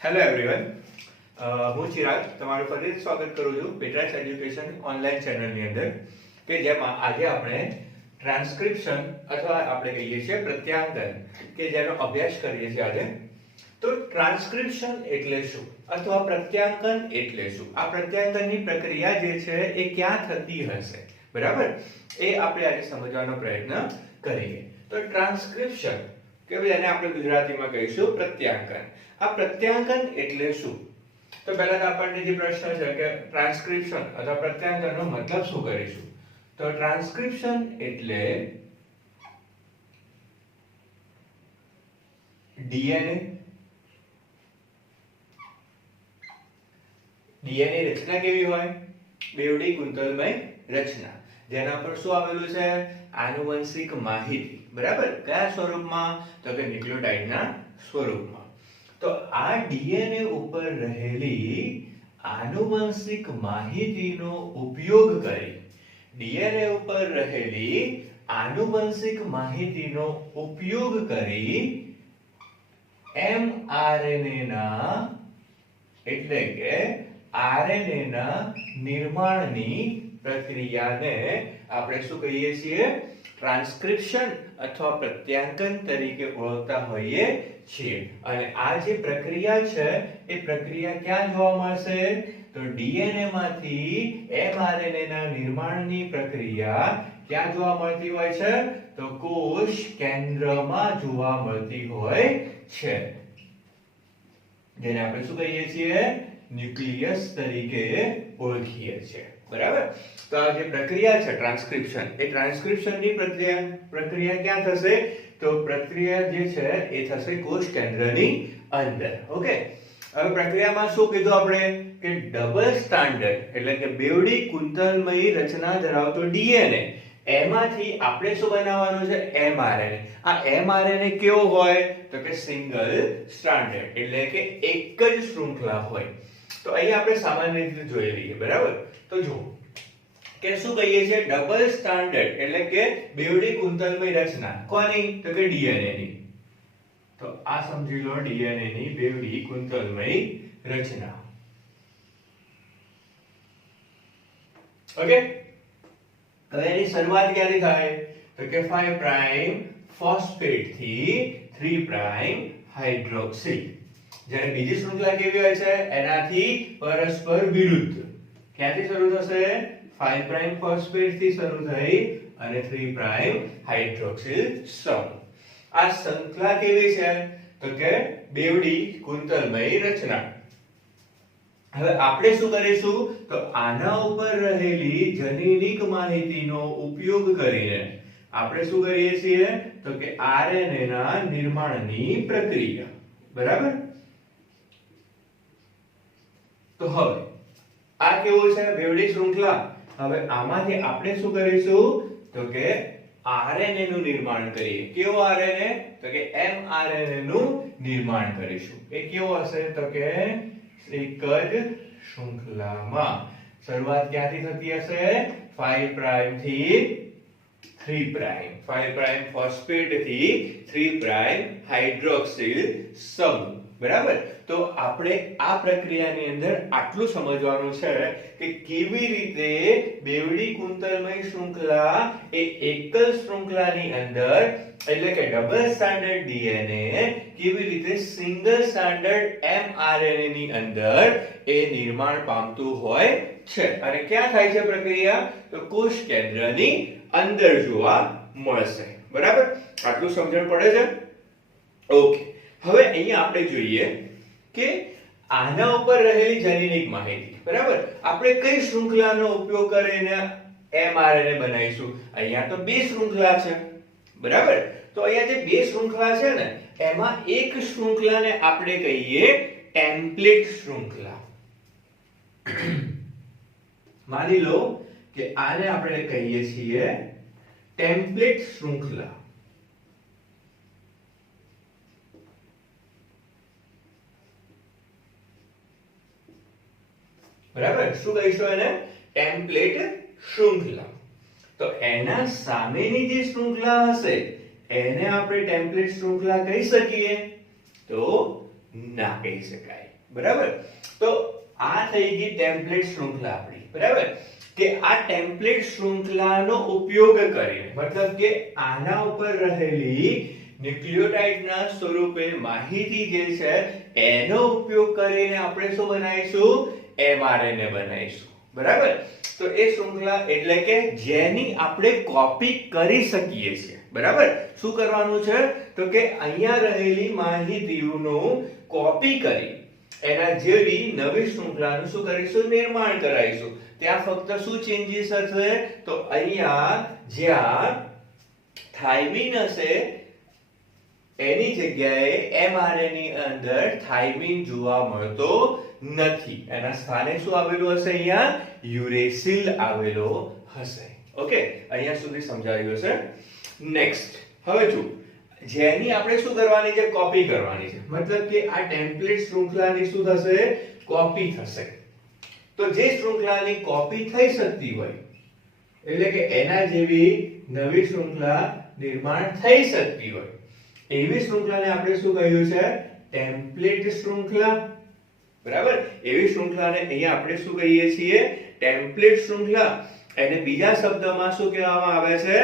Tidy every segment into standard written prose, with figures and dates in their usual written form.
Hello everyone, હું ચિરાગ તમારું ફરીથી સ્વાગત કરું છું પેટ્રાસ એજ્યુકેશન ઓનલાઈન ચેનલની અંદર કે જેમાં આજે આપણે ટ્રાન્સક્રિપ્શન અથવા આપણે કહીએ છીએ પ્રત્યાંકન કે જેનો અભ્યાસ કરીએ છીએ આજે. તો ટ્રાન્સક્રિપ્શન એટલે શું અથવા પ્રત્યાંકન એટલે શું? આ પ્રત્યાંકનની પ્રક્રિયા જે છે એ ક્યાં થતી હશે, બરાબર? એ આપણે આજે સમજવાનો પ્રયત્ન કરીએ. તો ટ્રાન્સક્રિપ્શન કે જેને આપણે ગુજરાતીમાં કહીશું પ્રત્યાંકન. આ પ્રત્યાંકન એટલે શું? તો પહેલા તો આપણને જે પ્રશ્ન છે કે ટ્રાન્સક્રિપ્શન અથવા પ્રત્યાંકનનો મતલબ શું કરીશું? તો ટ્રાન્સક્રિપ્શન એટલે ડીએનએ રચના કેવી હોય? બેવડી કુંતલમય રચના, જેના પર શું આવેલું છે? આનુવંશિક માહિતી, બરાબર? કયા સ્વરૂપમાં? તો કે ન્યુક્લિયોટાઇડના સ્વરૂપમાં. તો આ ડીએનએ ઉપર રહેલી આનુવંશિક માહિતીનો ઉપયોગ કરી ડીએનએ ઉપર રહેલી આનુવંશિક માહિતીનો ઉપયોગ કરી એમઆરએનએ ના એટલે કે આરએનએ ના નિર્માણની પ્રક્રિયાને આપણે શું કહીએ છીએ? ટ્રાન્સક્રિપ્શન અથવા પ્રત્યાંકન તરીકે ઓળખતા હોઈએ છીએ. અને આ જે પ્રક્રિયા છે એ પ્રક્રિયા ક્યાં જોવા મળશે? તો ડીએનએ માંથી એમઆરએનએ ના નિર્માણની પ્રક્રિયા ક્યાં જોવા મળતી હોય છે? તો કોષ કેન્દ્રમાં જોવા મળતી હોય છે, જેને આપણે શું કહીએ છીએ? ન્યુક્લિયસ તરીકે ઓળખીએ છીએ, બરાબર? તો આ જે પ્રક્રિયા છે ટ્રાન્સક્રિપ્શન, એ ટ્રાન્સક્રિપ્શનની પ્રક્રિયા ક્યાં થશે? તો પ્રક્રિયા જે છે એ થશે કોષ કેન્દ્રની અંદર. ઓકે, હવે પ્રક્રિયામાં શું કીધું આપણે? કે ડબલ સ્ટાન્ડર્ડ એટલે કે બેવડી કુંતલમય રચના ધરાવતો ડીએનએ, એમાંથી આપણે શું બનાવવાનું છે? એમઆરએનએ. આ એમઆરએનએ કેવો હોય? તો કે સિંગલ સ્ટાન્ડર્ડ એટલે કે એક જ શૃંખલા હોય. તો અહીં આપણે સામાન્ય રીતે જોઈ લઈએ, બરાબર? તો જુઓ કે શું કહીએ છીએ? ડબલ સ્ટાન્ડર્ડ એટલે કે બેવડી કુંતલમય રચના. કોની? તો કે ડીએનએ ની. તો આ સમજી લો ડીએનએ ની બેવડી કુંતલમય રચના. ઓકે, હવે એની શરૂઆત ક્યાંથી થાય? તો કે 5 પ્રાઇમ ફોસ્ફેટ થી 3 પ્રાઇમ હાઇડ્રોક્સિલ. જ્યારે બીજી શૃંખલા કેવી હોય છે? એનાથી પરસ્પર વિરુદ્ધ. ક્યાંથી શરૂ થશે? 5 પ્રાઇમ ફોસ્ફેટ થી શરૂ થઈ અને 3 પ્રાઇમ હાઇડ્રોક્સિલ સમૂહ. આ શૃંખલા કેવી છે? તો કે બેવડી કુંતલમય રચના. હવે આપણે શું કરીશું? તો આના ઉપર રહેલી જનીનિક માહિતીનો ઉપયોગ કરીને આપણે શું કરીએ છીએ? તો કે આરએનએ ના નિર્માણની પ્રક્રિયા, બરાબર? તો હવે આ કેવું છે? બેવડી શૃંખલા. હવે આમાંથી આપણે શું કરીશું? તો કે આરએનએ નું નિર્માણ કરીએ. કેવો આરએનએ? તો કે એમઆરએનએ નું નિર્માણ કરીશું. એ કેવો હશે? તો કે એક જ શૃંખલામાં. શરૂઆત ક્યાંથી થતી હશે? 5 પ્રાઇમ થી 3 પ્રાઇમ. 5 પ્રાઇમ ફોસ્ફેટ થી 3 પ્રાઇમ હાઇડ્રોક્સિલ સમૂહ, બરાબર? તો આપણે આ પ્રક્રિયાની અંદર આટલું સમજવાનું છે કે કેવી રીતે બેવડી કુંતલમય શૃંખલા એ એકલ શૃંખલાની અંદર એટલે કે ડબલ સ્ટાન્ડર્ડ ડીએનએ કેવી રીતે સિંગલ સ્ટાન્ડર્ડ એમઆરએનએ ની અંદર એ નિર્માણ પામતું હોય છે. અને ક્યાં થાય છે પ્રક્રિયા? તો કોષ કેન્દ્રની અંદર જોવા મળશે, બરાબર? આટલું સમજણ પડે છે? ઓકે, હવે અહીંયા આપણે જોઈએ કે આના ઉપર રહેલી જનીનિક માહિતી, બરાબર? આપણે કઈ શૃંખલાનો ઉપયોગ કરીને એમઆરએનએ બનાવીશું? અહીંયા તો બે શૃંખલા છે, બરાબર? તો અહીંયા જે બે શૃંખલા છે ને, એમાં એક શૃંખલાને આપણે કહીએ ટેમ્પલેટ શૃંખલા. માની લો કે આને આપણે કહીએ છીએ ટેમ્પલેટ શૃંખલા. બરાબર? શું કહીશું એને? ટેમ્પલેટ શૃંખલા. તો એના સામેની જે શૃંખલા હશે એને આપણે ટેમ્પલેટ શૃંખલા કહી શકીએ. તો ના કહી શકાય. બરાબર? તો આ થઈ ગઈ ટેમ્પલેટ શૃંખલા આપણી. બરાબર? કે આ ટેમ્પલેટ શૃંખલાનો ઉપયોગ કરીને, મતલબ કે આના ઉપર રહેલી ન્યુક્લિયોટાઇડના સ્વરૂપે માહિતી જે છે એનો ઉપયોગ કરીને આપણે શું બનાવીશું? mRNA બનાવીશું. બરાબર? તો એ શૃંખલા એટલે કે જેની આપણે કોપી કરી શકીએ છીએ. બરાબર? શું કરવાનું છે? તો કે અહીંયા રહેલી માહિતીઓનું કોપી કરી એના જેવી નવી શૃંખલાનું શું કરીશું? નિર્માણ કરાવીશું. ત્યાં ફક્ત શું ચેન્જીસ હશે? તો અહીંયા જ્યાં થાઇમિન હશે એની જગ્યાએ mRNA ની અંદર થાઇમિન જોવા મળતો નથી. એના સ્થાને શું આવેલું હશે? અહીંયા યુરેસિલ આવેલો હશે. ઓકે, અહીંયા સુધી સમજાયું હશે. નેક્સ્ટ, હવે જો જેની આપણે શું કરવાની છે? કોપી કરવાની છે. મતલબ કે આ ટેમ્પલેટ શૃંખલાની શું થશે? કોપી થશે. તો જે શૃંખલાની કોપી થઈ શકતી હોય એટલે કે એના જેવી નવી શૃંખલા નિર્માણ થઈ શકતી હોય એવી શૃંખલાને આપણે શું કહ્યું છે? ટેમ્પલેટ શૃંખલા. બરાબર? એવી શૃંખલાને અહીંયા આપણે શું કહીએ છીએ? ટેમ્પલેટ શૃંખલા. એને બીજા શબ્દમાં શું કહેવામાં આવે છે?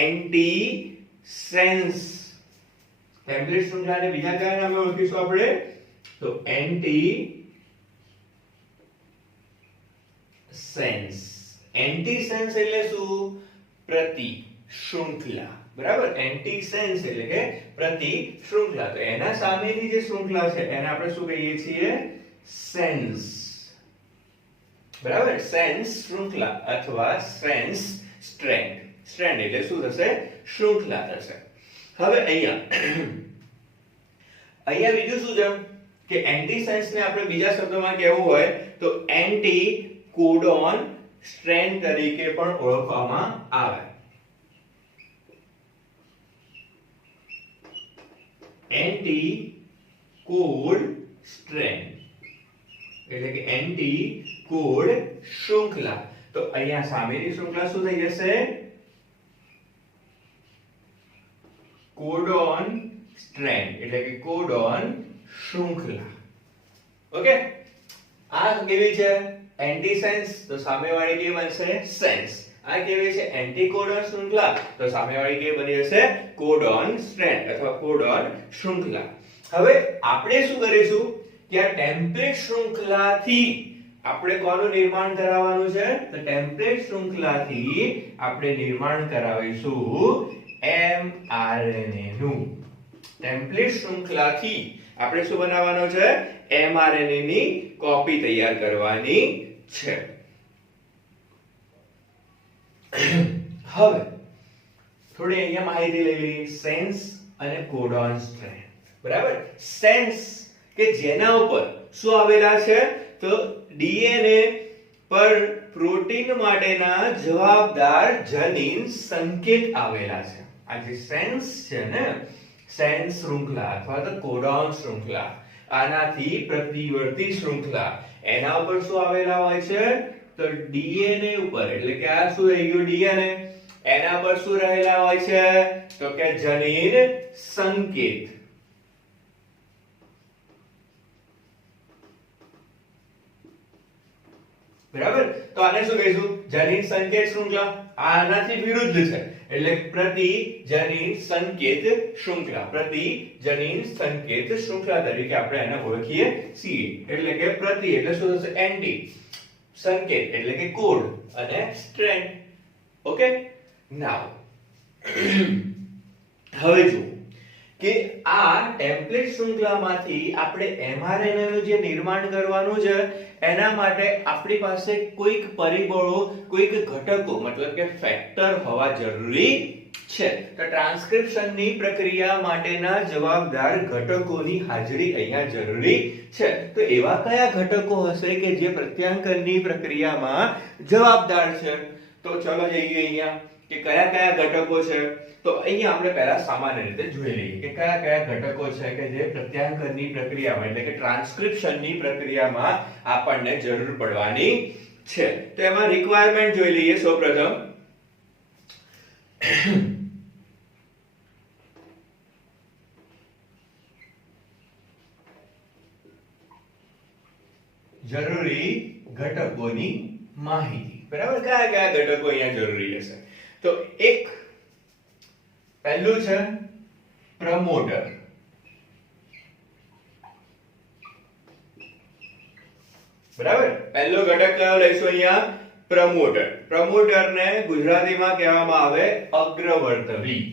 એન્ટીસેન્સ. ટેમ્પલેટ શૃંખલાને બીજા કયા નામે ઓળખીશું આપણે? તો એન્ટીસેન્સ. એન્ટીસેન્સ એટલે શું? પ્રતિ શૃંખલા. બરાબર? એન્ટીસેન્સ એટલે કે પ્રતિ શૃંખલા. તો એના સામેની જે શૃંખલા છે એને આપણે શું કહીએ છીએ? સેન્સ. બરાબર? સેન્સ શૃંખલા અથવા સેન્સ સ્ટ્રેન્ડ. સ્ટ્રેન્ડ એટલે શું થશે? શૃંખલા થશે. હવે અહીંયા બીજું શું છે કે એન્ટીસેન્સ ને આપણે બીજા શબ્દોમાં કહેવું હોય તો એન્ટી કોડોન સ્ટ્રેન્ડ તરીકે પણ ઓળખવામાં આવે. એન્ટી કોડ સ્ટ્રેન્ડ એટલે કે એન્ટી કોડ શૃંખલા. તો અહીંયા સામેની શૃંખલા શું થઈ જશે? કોડોન સ્ટ્રેન્ડ એટલે કે કોડોન શૃંખલા. ઓકે, આ કેવી છે? એન્ટીસેન્સ. તો સામેવાળી કે બનશે? સેન્સ. આ કેવી છે? એન્ટીકોડોન શૃંખલા. તો સામેવાળી કે બની જશે? કોડોન સ્ટ્રેન્ડ અથવા કોડોન શૃંખલા. હવે આપણે શું કરીશું કે આ ટેમ્પલેટ શૃંખલાથી આપણે કોનું નિર્માણ કરાવવાનું છે? તો ટેમ્પલેટ શૃંખલાથી આપણે નિર્માણ કરાવીશું mRNA નું. ટેમ્પલેટ શૃંખલાથી આપણે શું બનાવવાનું છે? mRNA ની કોપી તૈયાર કરવાની છે. હવે થોડી અહીંયા માહિતી લઈ લઈએ. સેન્સ અને કોડોન સ્ટ્રેન્ડ. બરાબર? સેન્સ કે જેના ઉપર શું આવેલા છે? તો ડીએનએ પર પ્રોટીન માટેના જવાબદાર જનીન સંકેત આવેલા છે. આ જે સેન્સ છે ને, સેન્સ શૃંખલા અથવા તો કોડોન શૃંખલા, આનાથી પ્રતિવર્તી શૃંખલા, એના ઉપર શું આવેલા હોય છે? તો ડીએનએ ઉપર. એટલે કે આ શું થઈ ગયું? ડીએનએ. એના પર શું રહેલા હોય છે? તો કે જનીન સંકેત. બરાબર? તો આને શું કહીશું? જનીન સંકેત શૃંખલા. આનાથી વિરુદ્ધ છે એટલે પ્રતિ જનીન સંકેત શૃંખલા. પ્રતિ જનીન સંકેત શૃંખલા તરીકે આપણે એને ઓળખીએ છીએ. એટલે કે પ્રતિ એટલે શું થશે? એન્ટી. સંકેત એટલે કે કોડ અને સ્ટ્રેન્ડ. ઓકે, નાઉ હવે જો કે આ ટેમ્પલેટ શૃંખલામાંથી આપણે mRNA નું જે નિર્માણ કરવાનું છે એના માટે આપણી પાસે કોઈક પરિબળો, કોઈક ઘટકો મતલબ કે ફેક્ટર હોવા જરૂરી છે. તો ટ્રાન્સક્રિપ્શનની પ્રક્રિયા માટેના જવાબદાર ઘટકોની હાજરી અહીંયા જરૂરી છે. તો એવા કયા ઘટકો હશે કે જે પ્રત્યાંકનની પ્રક્રિયામાં જવાબદાર છે? તો ચલો જઈએ અહીંયા કે કયા કયા ઘટકો છે. તો અહીંયા આપણે પહેલા સામાન્ય રીતે જોઈ લઈએ કે કયા કયા ઘટકો છે કે જે પ્રત્યાંકનની પ્રક્રિયામાં એટલે કે ટ્રાન્સક્રિપ્શનની પ્રક્રિયામાં આપણને જરૂર પડવાની છે. તો એમાં રિક્વાયરમેન્ટ જોઈ લઈએ સૌપ્રથમ. જરૂરી ઘટકોની માહિતી. બરાબર, કયા કયા ઘટકો અહીંયા જરૂરી હશે? તો એક પહેલું છે પ્રમોટર. બરાબર, પહેલો ઘટક કયો લઈશું અહીંયા? પ્રમોટર. પ્રમોટરને ગુજરાતીમાં કહેવામાં આવે અગ્રવર્તવી.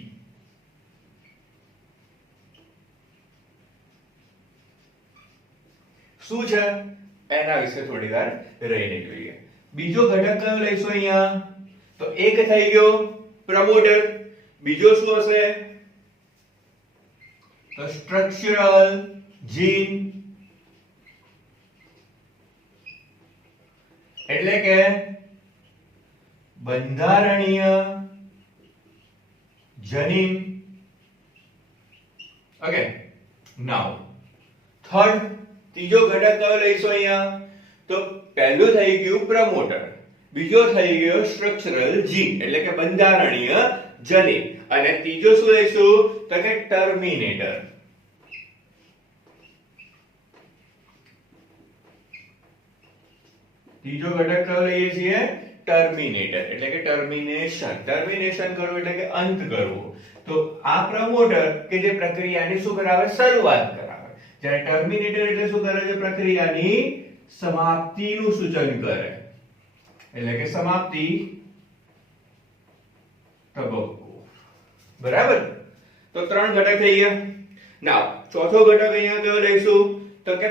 શું છે એના વિશે થોડી વાર રહીને જોઈએ. બીજો ઘટક કયો લઈશું અહીંયા? તો એક થઈ ગયો પ્રમોટર. બીજો શું હશે? તો સ્ટ્રક્ચરલ જીન, એટલે કે બંધારણીય જનીન. ઓકે, નાઉ થર્ડ, ત્રીજો ઘટક કયો લઈશું અહીંયા? તો પહેલું થઈ ગયું પ્રમોટર, બીજો થઈ ગયો સ્ટ્રક્ચરલ જીન એટલે કે બંધારણીય જનીન, અને ત્રીજો શું લઈશું? તો કે ટર્મિનેટર. ત્રીજો ઘટક કયો લઈએ છીએ? ટર્મિનેટર એટલે કે ટર્મિનેશન. ટર્મિનેશન કરવું એટલે કે અંત કરવો. તો આ પ્રમોટર કે જે પ્રક્રિયાની શું કરાવે? શરૂઆત કરાવે. જ્યારે ટર્મિનેટર એટલે શું કરે છે? પ્રક્રિયાની સમાપ્તિનું સૂચન કરે, એટલે કે સમાપ્તિ તબક્કો. બરાબર, તો ત્રણ ઘટક થઈ ગયા. નાઉ ચોથો ઘટક અહીંયા કયો લઈશું? તો કે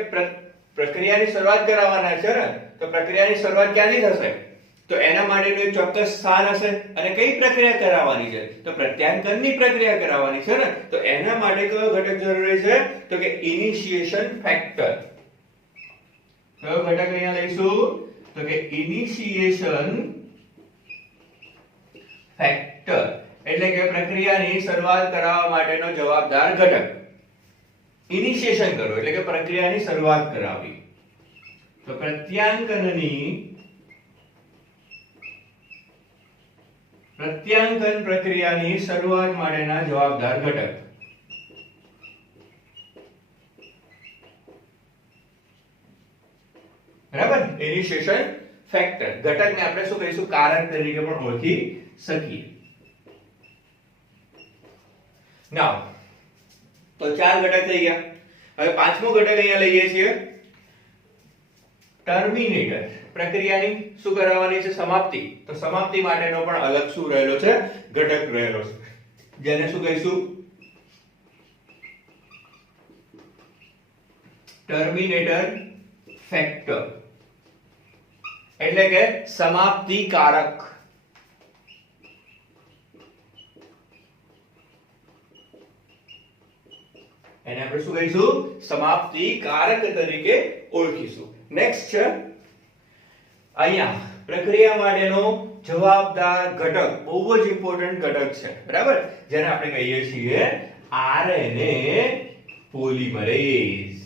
પ્રક્રિયાની શરૂઆત કરાવવાના છે ને, તો પ્રક્રિયાની શરૂઆત ક્યાંથી થશે? તો એના માટેનું એક ચોક્કસ સ્થાન હશે, અને કઈ પ્રક્રિયા કરાવવાની છે? તો પ્રત્યાંકનની પ્રક્રિયા કરાવવાની છે ને, તો એના માટે કયો ઘટક જરૂરી છે? તો કે ઇનિશિયેશન ફેક્ટર. કયો ઘટક અહીંયા લઈશું? તો કે ઇનિશિયેશન ફેક્ટર એટલે કે પ્રક્રિયાની શરૂઆત કરાવવા માટેનો જવાબદાર ઘટક. ઇનિશિયેશન કરવું એટલે કે પ્રક્રિયાની શરૂઆત કરાવવી. તો પ્રત્યાંકન પ્રક્રિયાની શરૂઆત માટેના જવાબદાર ઘટક. બરાબર, ઇનિશિયેશન ફેક્ટર ઘટકને આપણે શું કહીશું? કારક તરીકે પણ ઓળખી શકીએ. નાઉ તો ચાર ઘટક થઈ ગયા. હવે પાંચમો ઘટક અહીંયા લઈએ છીએ ટર્મિનેટર. પ્રક્રિયાની શું કરાવવાની છે? સમાપ્તિ. તો સમાપ્તિ માટેનો પણ અલગ શું રહેલો છે? ઘટક રહેલો છે, જેને શું કહીશું? ટર્મિનેટર ફેક્ટર એટલે કે સમાપ્તિ કારક. એને આપણે શું કહીશું? સમાપ્તિ કારક તરીકે ઓળખીશું. નેક્સ્ટ છે અહીંયા પ્રક્રિયા માટેનો જવાબદાર ઘટક, બહુ જ ઇમ્પોર્ટન્ટ ઘટક છે. બરાબર, જેને આપણે કહીએ છીએ આરએનએ પોલિમરેઝ.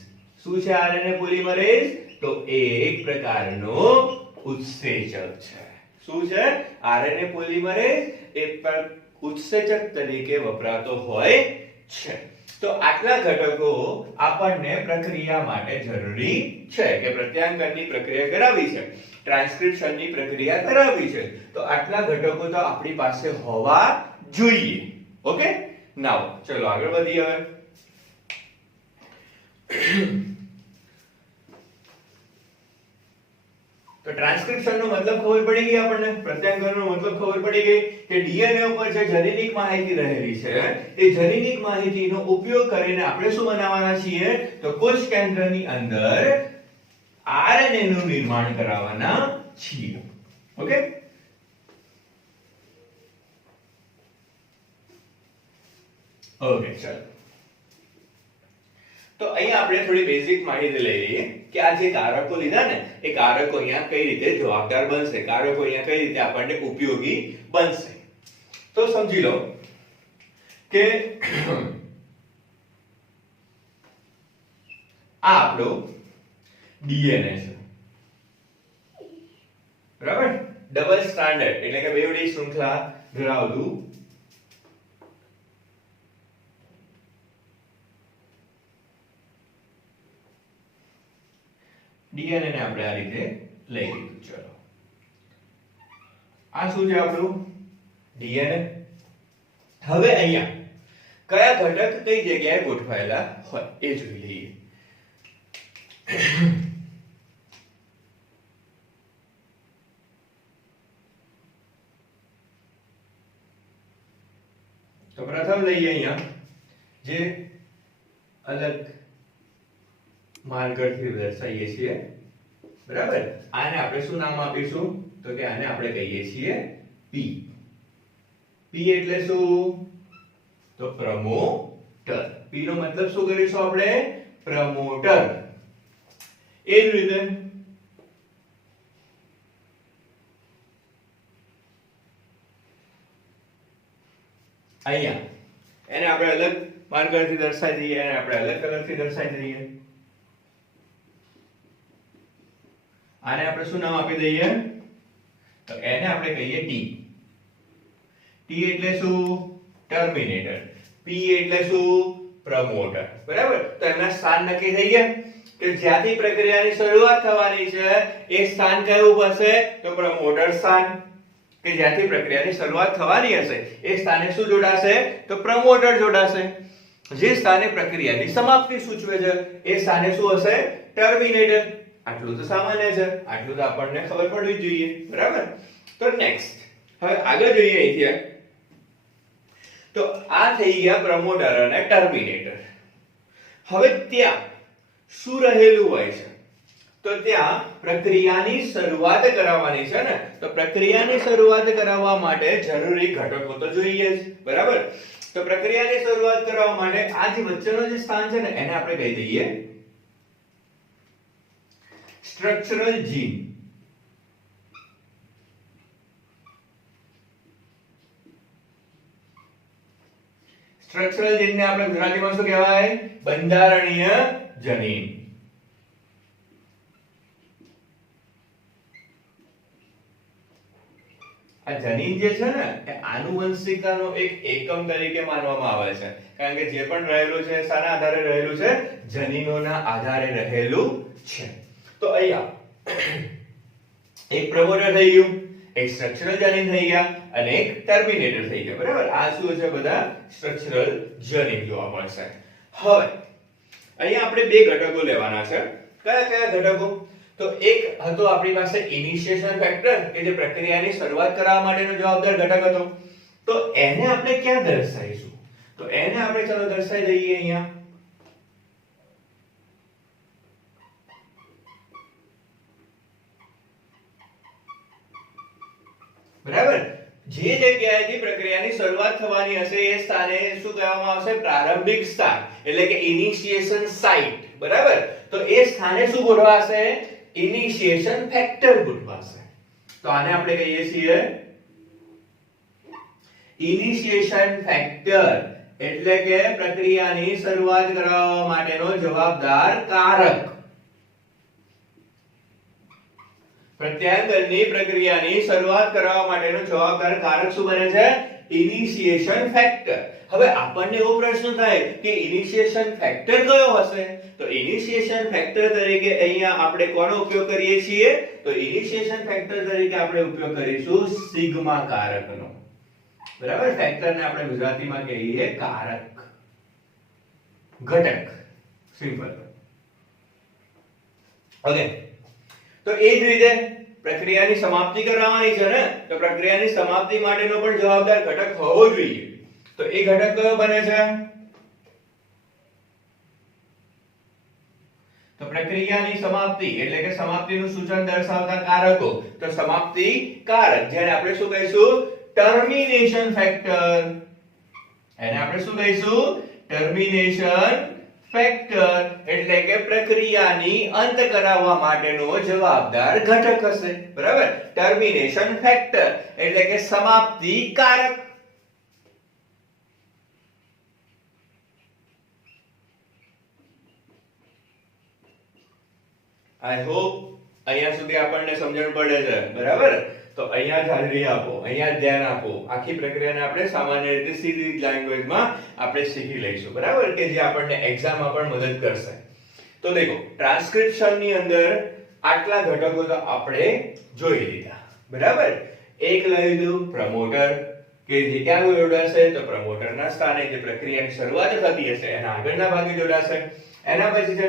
શું છે આરએનએ પોલિમરેઝ? તો એક પ્રકારનો ઉત્સેચક છે. શું છે? આરએનએ પોલિમરેઝ એક ઉત્સેચક તરીકે વપરાતો હોય છે. તો આટલા ઘટકો આપણને પ્રક્રિયા માટે જરૂરી છે, કે પ્રત્યાંકનની પ્રક્રિયા કરાવી છે, ટ્રાન્સક્રિપ્શનની પ્રક્રિયા કરાવી છે, તો આટલા ઘટકો તો આપણી પાસે હોવા જોઈએ. ઓકે, નાઉ ચલો આગળ વધીએ. હવે તો ટ્રાન્સક્રિપ્શનનો મતલબ ખબર પડી ગઈ આપણને, પ્રત્યાંકનનો મતલબ ખબર પડી ગઈ કે ડીએનએ ઉપર જે જનીનિક માહિતી રહેલી છે એ જનીનિક માહિતીનો ઉપયોગ કરીને આપણે શું બનાવવાના છીએ? તો કોષ કેન્દ્રની અંદર આરએનએ નું નિર્માણ કરાવવાના છીએ. ઓકે, ઓકે ચલો. તો અહીંયા આપણે થોડી બેઝિક માહિતી લઈ લઈએ કે આ જે કારકો લીધા ને એ કારકો અહીંયા કઈ રીતે જવાબદાર બનશે, કારકો અહીંયા કઈ રીતે આપણને ઉપયોગી બનશે. તો સમજી લો કે આ આપણો ડીએનએ છે. બરાબર, ડબલ સ્ટ્રાન્ડેડ એટલે કે બેવડી શૃંખલા ધરાવતું ડીએનએ ને આપણે આ રીતે લઈ લીધું. ચલો આ શું છે આપણું ડીએનએ. હવે અહીંયા કયા ઘટક કઈ જગ્યાએ ગોઠવાયેલા હોય એ જોઈ લઈએ. તો પ્રથમ લઈએ અહીંયા જે અલગ માર્કરથી દર્શાવીએ છીએ, બરાબર. આને આપણે શું નામ આપીશું તો કે આને આપણે કહીએ છીએ પી. પી એટલે શું તો પ્રમોટર. પી નો મતલબ શું કરીશું આપણે પ્રમોટર. એ જ રીતે અહીંયા એને આપણે અલગ માર્કરથી દર્શાવી દઈએ, એને આપણે અલગ કલરથી દર્શાવી દઈએ. આને આપણે શું નામ આપી દઈએ તો એને આપણે કહીએ ટી. ટી એટલે શું ટર્મિનેટર. પી એટલે શું પ્રમોટર, બરાબર. તો એમના સ્થાન નક્કી થઈ ગયા કે જ્યાંથી પ્રક્રિયાની શરૂઆત થવાની છે એ સ્થાન કયું હશે તો પ્રમોટર સ્થાન. કે જ્યાંથી પ્રક્રિયાની શરૂઆત થવાની હશે એ સ્થાને શું જોડાશે તો પ્રમોટર જોડાશે. જે સ્થાને પ્રક્રિયાની સમાપ્તિ સૂચવે છે એ સ્થાને શું હશે ટર્મિનેટર. આટલું તો સામાન્ય છે, આટલું તો આપણને ખબર પડવી જોઈએ, બરાબર. તો નેક્સ્ટ હવે આગળ જોઈએ અહીંથી. તો આ થઈ ગયા પ્રમોટર અને ટર્મિનેટર. હવે ત્યાં શું રહેલું હોય છે તો ત્યાં પ્રક્રિયાની શરૂઆત કરાવવાની છે ને, તો પ્રક્રિયાની શરૂઆત કરાવવા માટે જરૂરી ઘટકો તો જોઈએ જ, બરાબર. તો પ્રક્રિયાની શરૂઆત કરાવવા માટે આ જે વચ્ચેનો જે સ્થાન છે ને એને આપણે કહી દઈએ સ્ટ્રક્ચરલ જીન. સ્ટ્રક્ચરલ જીનને આપણે ગુજરાતીમાં શું કહેવાય બંધારણીય જનીન. આ જનીન જે છે ને એ આનુવંશિકતાનો એક એકમ તરીકે માનવામાં આવે છે, કારણ કે જે પણ રહેલું છે શાના આધારે રહેલું છે જનીનોના આધારે રહેલું છે. તો અહીંયા એક પ્રમોટર થઈ ગયું, એક સ્ટ્રક્ચરલ જનીન થઈ ગયા અને એક ટર્મિનેટર થઈ ગયા, બરાબર. આ શું છે બધા સ્ટ્રક્ચરલ જનીન જોવા મળશે. હવે અહીંયા આપણે બે ઘટકો લેવાના છે. કયા કયા ઘટકો તો એક હતો આપણી પાસે ઇનિશિયેશન ફેક્ટર કે જે પ્રક્રિયાની શરૂઆત કરવા માટેનો જવાબદાર ઘટક હતો. તો એને આપણે ક્યાં દર્શાવીશું તો એને આપણે ચાલો દર્શાવી દઈએ અહીંયા. બરાબર. જે જગ્યાએથી પ્રક્રિયાની શરૂઆત થવાની હશે એ સ્થાને શું કહેવામાં આવશે પ્રારંભિક સ્થાન એટલે કે ઇનિશિયેશન સાઇટ, બરાબર. તો એ સ્થાને શું ગોઠવાશે ઇનિશિયેશન ફેક્ટર ગોઠવાશે. તો આને આપણે કહીએ છીએ ઇનિશિયેશન ફેક્ટર એટલે કે પ્રક્રિયાની શરૂઆત કરવા માટેનો જવાબદાર કારક. પ્રત્યાયનની પ્રક્રિયાની શરૂઆત કરવા માટેનો જવાબદાર કારક શું બને છે ઇનિશિયેશન ફેક્ટર. હવે આપણને એવો પ્રશ્ન થાય કે ઇનિશિયેશન ફેક્ટર કયો હશે તો ઇનિશિયેશન ફેક્ટર તરીકે અહીંયા આપણે કોનો ઉપયોગ કરીએ છીએ તો ઇનિશિયેશન ફેક્ટર તરીકે આપણે ઉપયોગ કરીશું સિગ્મા કારકનો, બરાબર. ફેક્ટરને આપણે ગુજરાતીમાં કહીએ કારક, ઘટક, સિમ્પલ. ઓકે. તો એ જ રીતે પ્રક્રિયાની સમાપ્તિ કરવાની છે ને તો પ્રક્રિયાની સમાપ્તિ માટેનો પણ જવાબદાર ઘટક હોવો જોઈએ. તો એ ઘટક કયો બને છે તો પ્રક્રિયાની સમાપ્તિ એટલે કે સમાપ્તિનું સૂચન દર્શાવતા કારકો. તો સમાપ્તિ કારક જેને આપણે શું કહીશું ટર્મિનેશન ફેક્ટર. એને આપણે શું કહીશું ટર્મિનેશન ફેક્ટર એટલે કે પ્રક્રિયાની અંત કરાવવા માટેનો જવાબદાર ઘટક હશે, બરાબર. ટર્મિનેશન ફેક્ટર એટલે કે સમાપ્તિ કારક. આઈ હોપ અહીંયા સુધી આપણને સમજણ પડે છે, બરાબર. તો અહીંયા જ હાજરી આપો, અહીંયા જ ધ્યાન આપો. આખી પ્રક્રિયાને આપણે સામાન્ય રીતે સીધી લેંગ્વેજમાં આપણે શીખી લઈશું, બરાબર, કે જે આપણને એક્ઝામમાં પણ મદદ કરશે. તો દેખો ટ્રાન્સક્રિપ્શનની અંદર આટલા ઘટકો તો આપણે જોઈ લીધા, બરાબર. એક લઈ લીધું પ્રમોટર કે જે ક્યાં જોડાશે તો પ્રમોટરના સ્થાને જે પ્રક્રિયાની શરૂઆત થતી હશે એના આગળના ભાગે જોડાશે. એના પછી છે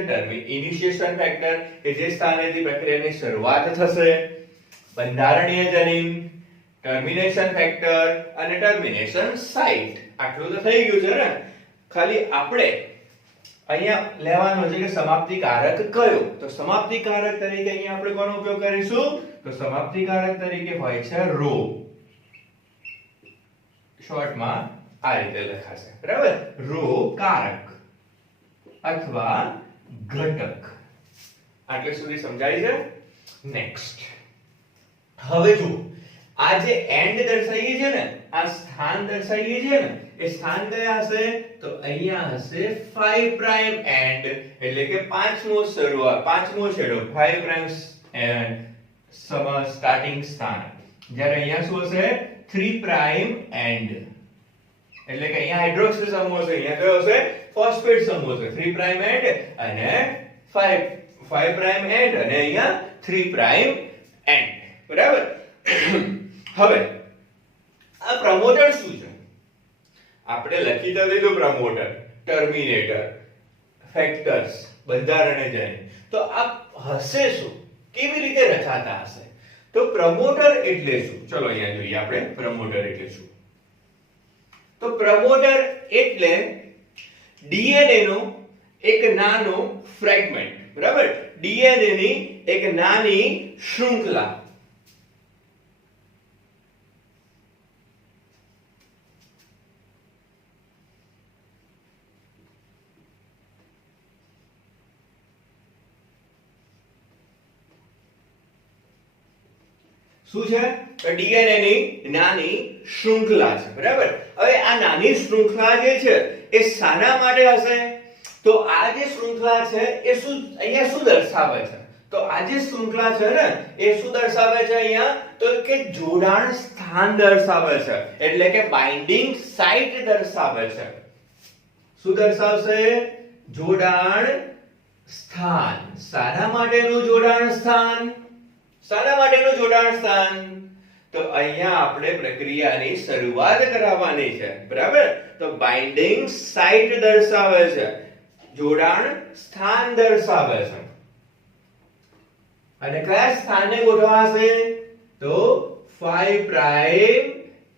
ઇનિશિએશન ફેક્ટર કે જે સ્થાનેથી પ્રક્રિયાની શરૂઆત થશે. બંધારણીય જનીન, ટર્મિનેશન ફેક્ટર અને ટર્મિનેશન સાઇટ. આટલું તો થઈ ગયું છે ને. ખાલી આપણે અહીંયા લેવાનું છે કે સમાપ્તિ કારક કયો. તો સમાપ્તિ કારક તરીકે અહીંયા આપણે કોનો ઉપયોગ કરીશું તો સમાપ્તિ કારક તરીકે હોય છે રો. શોર્ટમાં આ રીતે લખાશે, બરાબર. રો કારક અથવા ઘટક. આટલે સુધી સમજાય છે. નેક્સ્ટ હવે જો આ જે એન્ડ દર્શાવી છે ને, આ સ્થાન દર્શાવી છે ને, એ સ્થાન કયા હશે તો અહીંયા હશે 5 પ્રાઇમ એન્ડ, એટલે કે પાંચમો શરૂઆત, પાંચમો છેડો 5 પ્રાઇમ સ્ટાર્ટિંગ સ્થાન. જ્યારે અહીંયા શું હશે 3 પ્રાઇમ એન્ડ, એટલે કે અહીંયા હાઇડ્રોક્સિલ સમૂહ હશે, અહીંયા કયો હશે ફોસ્ફેટ સમૂહ હશે. 3 પ્રાઇમ એન્ડ અને 5 પ્રાઇમ એન્ડ અને અહીંયા 3 પ્રાઇમ એન્ડ, બરાબર. હવે આ પ્રમોટર શું છે આપણે લખી તો દીધું. પ્રમોટર, ટર્મિનેટર, ફેક્ટર્સ, બંધારણીય જનીન. તો આ હશે શું, કેવી રીતે રચાતા હશે તો પ્રમોટર એટલે શું ચલો અહીંયા જોઈએ આપણે. પ્રમોટર એટલે શું તો પ્રમોટર એટલે ડીએનએ નો એક નાનો ફ્રેગમેન્ટ, બરાબર. ડીએનએ ની એક નાની શૃંખલા. શું છે તો ડીએનએ ની નાની શૃંખલા છે, બરાબર. હવે આ નાની શૃંખલા જે છે એ શાના માટે હશે તો આ જે શૃંખલા છે એ શું અહીંયા શું દર્શાવે છે તો આ જે શૃંખલા છે ને એ શું દર્શાવે છે અહીંયા તો કે જોડાણ સ્થાન દર્શાવે છે, એટલે કે બાઇન્ડિંગ સાઇટ દર્શાવે છે. શું દર્શાવશે જોડાણ સ્થાન. શાના માટેનું જોડાણ સ્થાન, શાના માટેનું જોડાણ સ્થાન તો અહીંયા આપણે પ્રક્રિયાની શરૂઆત કરાવવાની છે, બરાબર. તો બાઇન્ડિંગ સાઇટ દર્શાવે છે, જોડાણ સ્થાન દર્શાવે છે. અને કયા સ્થાને ગોઠવાશે તો 5 પ્રાઇમ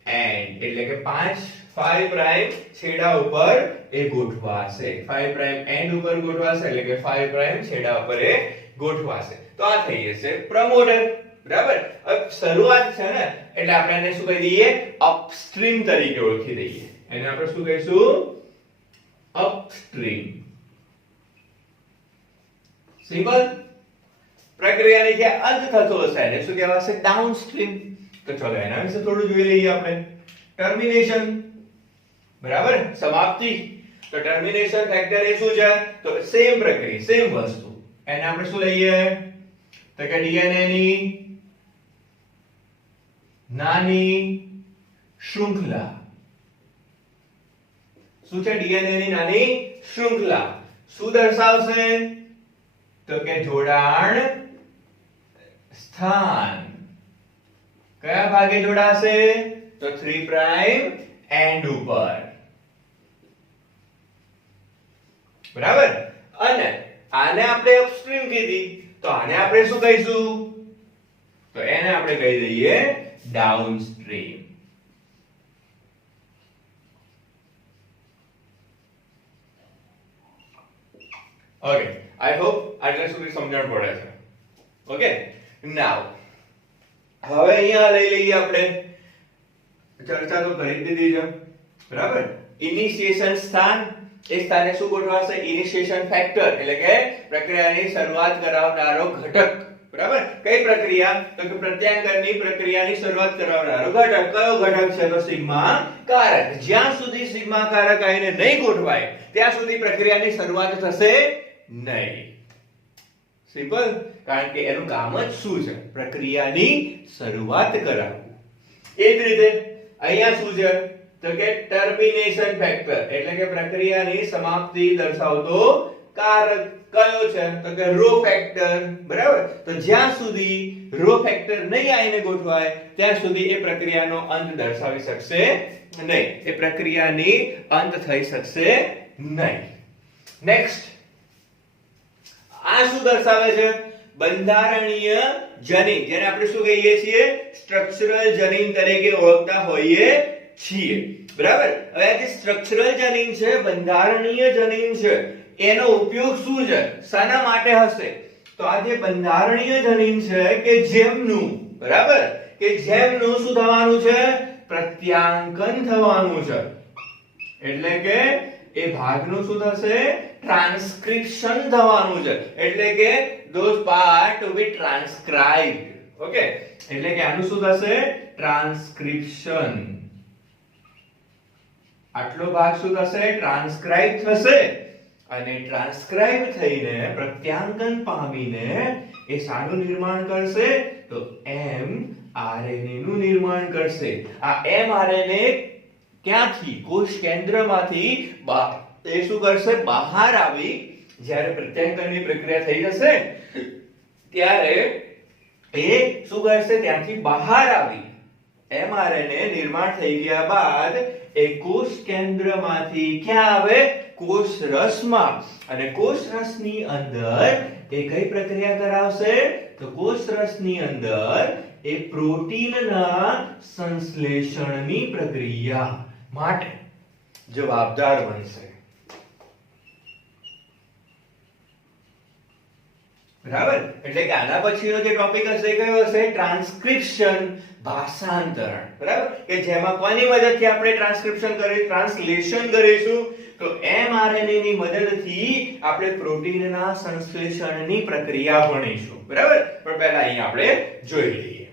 એન્ડ, એટલે કે 5 પ્રાઇમ છેડા ઉપર એ ગોઠવાશે. 5 પ્રાઇમ એન્ડ ઉપર ગોઠવાશે, એટલે કે 5 પ્રાઇમ છેડા ઉપર એ ગોઠવાશે. તો આ થઈ જશે પ્રમોટર, બરાબર. હવે શરૂઆત છે ને એટલે આપણે એને શું કહી દઈએ અપસ્ટ્રીમ તરીકે ઓળખી દઈએ. એને આપણે શું કહીશું અપસ્ટ્રીમ. સિમ્પલ. પ્રક્રિયાની જે અંત થતો હશે એને શું કહેવાશે ડાઉનસ્ટ્રીમ. તો ચલો એના વિશે થોડું જોઈ લઈએ આપણે. ટર્મિનેશન, બરાબર, સમાપ્તિ. તો ટર્મિનેશન ફેક્ટર એ શું છે તો સેમ પ્રક્રિયા, સેમ વસ્તુ. એને આપણે શું લઈએ તો કે ડીએનએ ની નાની શૃંખલા. શું છે ડીએનએ ની નાની શૃંખલા. શું દર્શાવશે તો કે જોડાણ સ્થાન. કયા ભાગે જોડાશે તો 3 પ્રાઇમ એન્ડ ઉપર, બરાબર. અને આને આપણે અપસ્ટ્રીમ કીધી તો આને આપણે શું કહીશું તો એને આપણે કહી દઈએ ડાઉનસ્ટ્રીમ. ઓકે, આઈ હોપ આટલા સુધી સમજણ પડે છે. ઓકે, નાઉ હવે અહીંયા લઈ લઈએ આપણે. ચર્ચા તો કરી દીધી છે, બરાબર. ઇનિશિએશન સ્થાન, એ સ્થાને શું ગોઠવાશે ઇનિશિએશન ફેક્ટર, એટલે કે પ્રક્રિયાની શરૂઆત કરાવનારો ઘટક, બરાબર. કઈ પ્રક્રિયા તો કે પ્રત્યાંકનની પ્રક્રિયાની શરૂઆત કરાવનારો ઘટક. કયો ઘટક છે તો સિગ્મા કારક. જ્યાં સુધી સિગ્મા કારક આઈને નહીં ગોઠવાય ત્યાં સુધી પ્રક્રિયાની શરૂઆત થશે નહીં. સિમ્પલ. કારણ કે એનું કામ જ શું છે પ્રક્રિયાની શરૂઆત કરાવવું. એ જ રીતે અહીંયા શું છે તો કે ટર્મિનેશન ફેક્ટર, એટલે કે પ્રક્રિયાની સમાપ્તિ દર્શાવતો કારક કયો છે તો કે રો ફેક્ટર, બરાબર. તો જ્યાં સુધી રો ફેક્ટર નહીં આવીને ગોઠવાય ત્યાં સુધી એ પ્રક્રિયાનો અંત દર્શાવી શકશે નહીં, એ પ્રક્રિયાની અંત થઈ શકશે નહીં. નેક્સ્ટ, આ શું દર્શાવે છે? બંધારણીય જનીન, જેને આપણે શું કહીએ છીએ? સ્ટ્રક્ચરલ જનીન તરીકે ઓળખતા હોઈએ છીએ, બરાબર. હવે આ જે સ્ટ્રક્ચરલ જનીન છે, બંધારણીય જનીન છે, એનો ઉપયોગ શું છે, શાના માટે હશે? તો આ જે બંધારણીય જનીન છે કે જેમનું, બરાબર, કે જેમનું શું થવાનું છે? પ્રત્યાંકન થવાનું છે. એટલે કે એ ભાગનું શું થશે? ટ્રાન્સક્રિપ્શન થવાનું છે. એટલે કે those part to be transcribed. Okay, એટલે કે આનું શું થશે? ટ્રાન્સક્રિપ્શન. આટલો ભાગ શું થશે? ટ્રાન્સક્રાઇબ થશે. અને ટ્રાન્સક્રાઇબ થઈને પ્રત્યાંકન પામીને એ શાનું નિર્માણ કરશે? તો mRNA નું નિર્માણ કરશે. આ mRNA ક્યાંથી? કોષ કેન્દ્રમાંથી એ શું કરશે? બહાર આવી જ્યારે પ્રત્યાંકનની પ્રક્રિયા થઈ જશે ત્યારે એ શું કરશે? ત્યાંથી બહાર આવી mRNA નિર્માણ થઈ ગયા બાદ એ કોષ કેન્દ્રમાંથી ક્યાં આવે? કોષ રસમાં. અને કોષ રસની અંદર એ કઈ પ્રક્રિયા કરાવશે? તો કોષ રસની અંદર એ પ્રોટીનના સંશ્લેષણની પ્રક્રિયા માટે જવાબદાર બનશે, બરાબર. એટલે કે આના પછીનો જે ટોપિક હશે કયો હશે? ટ્રાન્સક્રિપ્શન, ભાષાંતરણ, બરાબર. કે જેમાં કોની મદદથી આપણે ટ્રાન્સલેશન કરીશું? તો mRNA ની મદદથી આપણે પ્રોટીનના સંશ્લેષણની પ્રક્રિયા ભણીશું, બરાબર. પણ પહેલા અહીં આપણે જોઈ લઈએ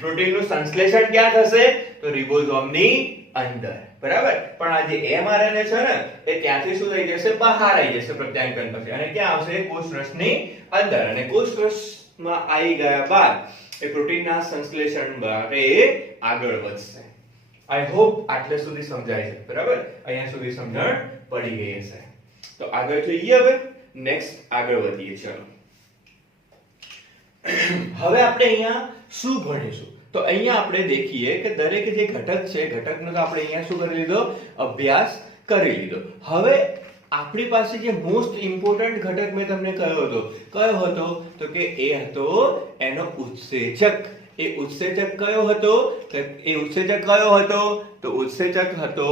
પ્રોટીનનું સંશ્લેષણ ક્યાં થશે? તો રિબોઝોમની અંદર, બરાબર. પણ આ જે mRNA છે ને એ ત્યાંથી શું થઈ જશે? બહાર આવી જશે પ્રત્યાંકન પછી. અને ક્યાં આવશે? કોષરસની અંદર. અને કોષરસમાં આવી ગયા બાદ એ પ્રોટીનના સંશ્લેષણ માટે આગળ વધશે. આઈ હોપ આટલે સુધી સમજાય છે, બરાબર. અહીંયા સુધી સમજણ પડી ગઈ હશે. તો આગળ જોઈએ. હવે નેક્સ્ટ આગળ વધીએ. ચલો, હવે આપણે અહીંયા શું ભણીશું? તો અહીંયા આપણે દેખીએ કે દરેક જે ઘટક છે, ઘટકનો તો આપણે અહીંયા શું કરી લીધો? અભ્યાસ કરી લીધો. હવે આપણી પાસે જે મોસ્ટ ઇમ્પોર્ટન્ટ ઘટક મેં તમને કહ્યો હતો, કયો હતો? તો કે એ હતો એનો ઉત્સેચક. એ ઉત્સેચક કયો હતો? એ ઉત્સેચક કયો હતો? તો ઉત્સેચક હતો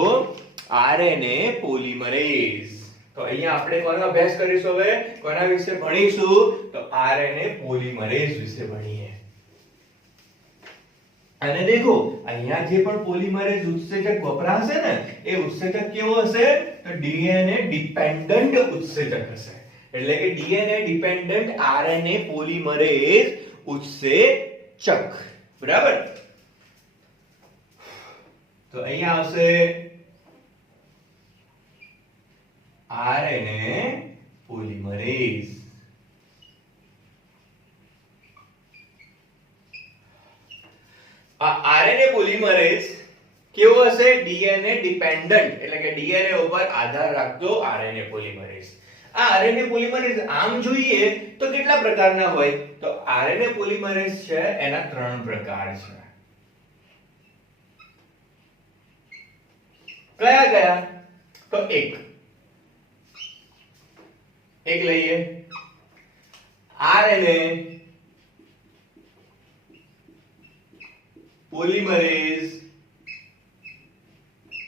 RNA પોલિમરેઝ. તો અહીંયા આપણે કોનો અભ્યાસ કરીશું? હવે કોના વિશે ભણીશું? તો RNA પોલિમરેઝ વિશે ભણીએ. અને દેખો અહીંયા જે પણ પોલિમરેઝ ઉત્સેચક વપરાશે ને એ ઉત્સેચક કેવો હશે? તો DNA ડિપેન્ડન્ટ ઉત્સેચક હશે. એટલે કે DNA ડિપેન્ડન્ટ RNA પોલિમરેઝ ઉત્સેચક, બરાબર. તો અહીંયા આવશે RNA પોલિમરેઝ. આ RNA પોલિમરેઝ કેવો હશે? DNA ડિપેન્ડન્ટ, એટલે કે DNA ઉપર આધાર રાખતો RNA પોલિમરેઝ. આ RNA પોલિમરેઝ આમ જોઈએ તો કેટલા પ્રકારના હોય? તો RNA પોલિમરેઝ છે એના 3 પ્રકાર છે. કયા કયા? તો એક લઈએ. RNA polymerase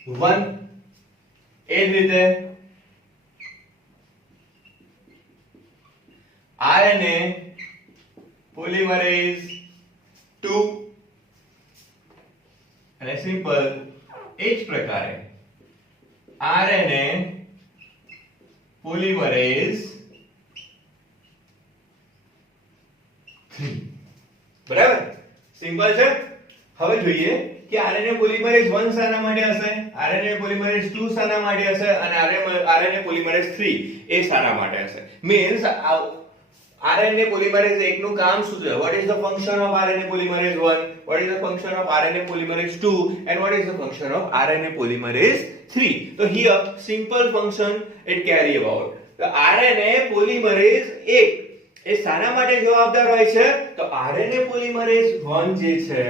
1. એ જ રીતે RNA પોલિમરેઝ 2. અને સિમ્પલ એ જ પ્રકારે RNA પોલિમરેઝ 3. બરાબર, સિમ્પલ છે. હવે જોઈએ કે RNA પોલિમરેઝ 1 શાના માટે હશે, RNA પોલિમરેઝ 2 શાના માટે હશે અને RNA પોલિમરેઝ 3 એ શાના માટે હશે. મીન્સ RNA પોલિમરેઝ 1 નું કામ શું છે? What is the function of RNA polymerase 1? What is the function of RNA polymerase 2? And what is the function of RNA polymerase 3? So here simple function it carry about. તો RNA polymerase 1 એ શાના માટે જવાબદાર હોય છે? તો RNA polymerase 1 જે છે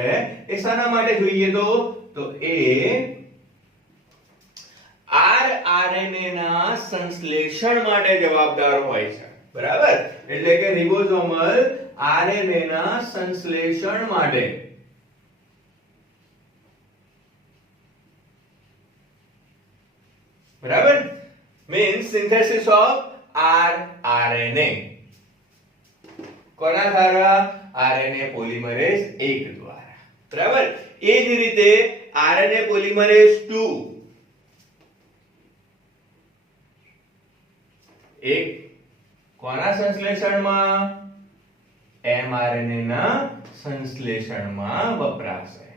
એ શાના માટે જોઈએ તો એ આરઆરએનએ ના સંશ્લેષણ માટે જવાબદાર હોય છે, બરાબર? એટલે કે રિબોસોમલ આરએનએ ના સંશ્લેષણ માટે. બરાબર? means synthesis of rRNA. કોના દ્વારા? આરએનએ પોલિમરેઝ 1 દ્વારા. બરાબર? એ જ રીતે આરએનએ પોલિમરેઝ 2 એક કોના સંશ્લેષણમાં? mRNA ના સંશ્લેષણમાં વપરાશે.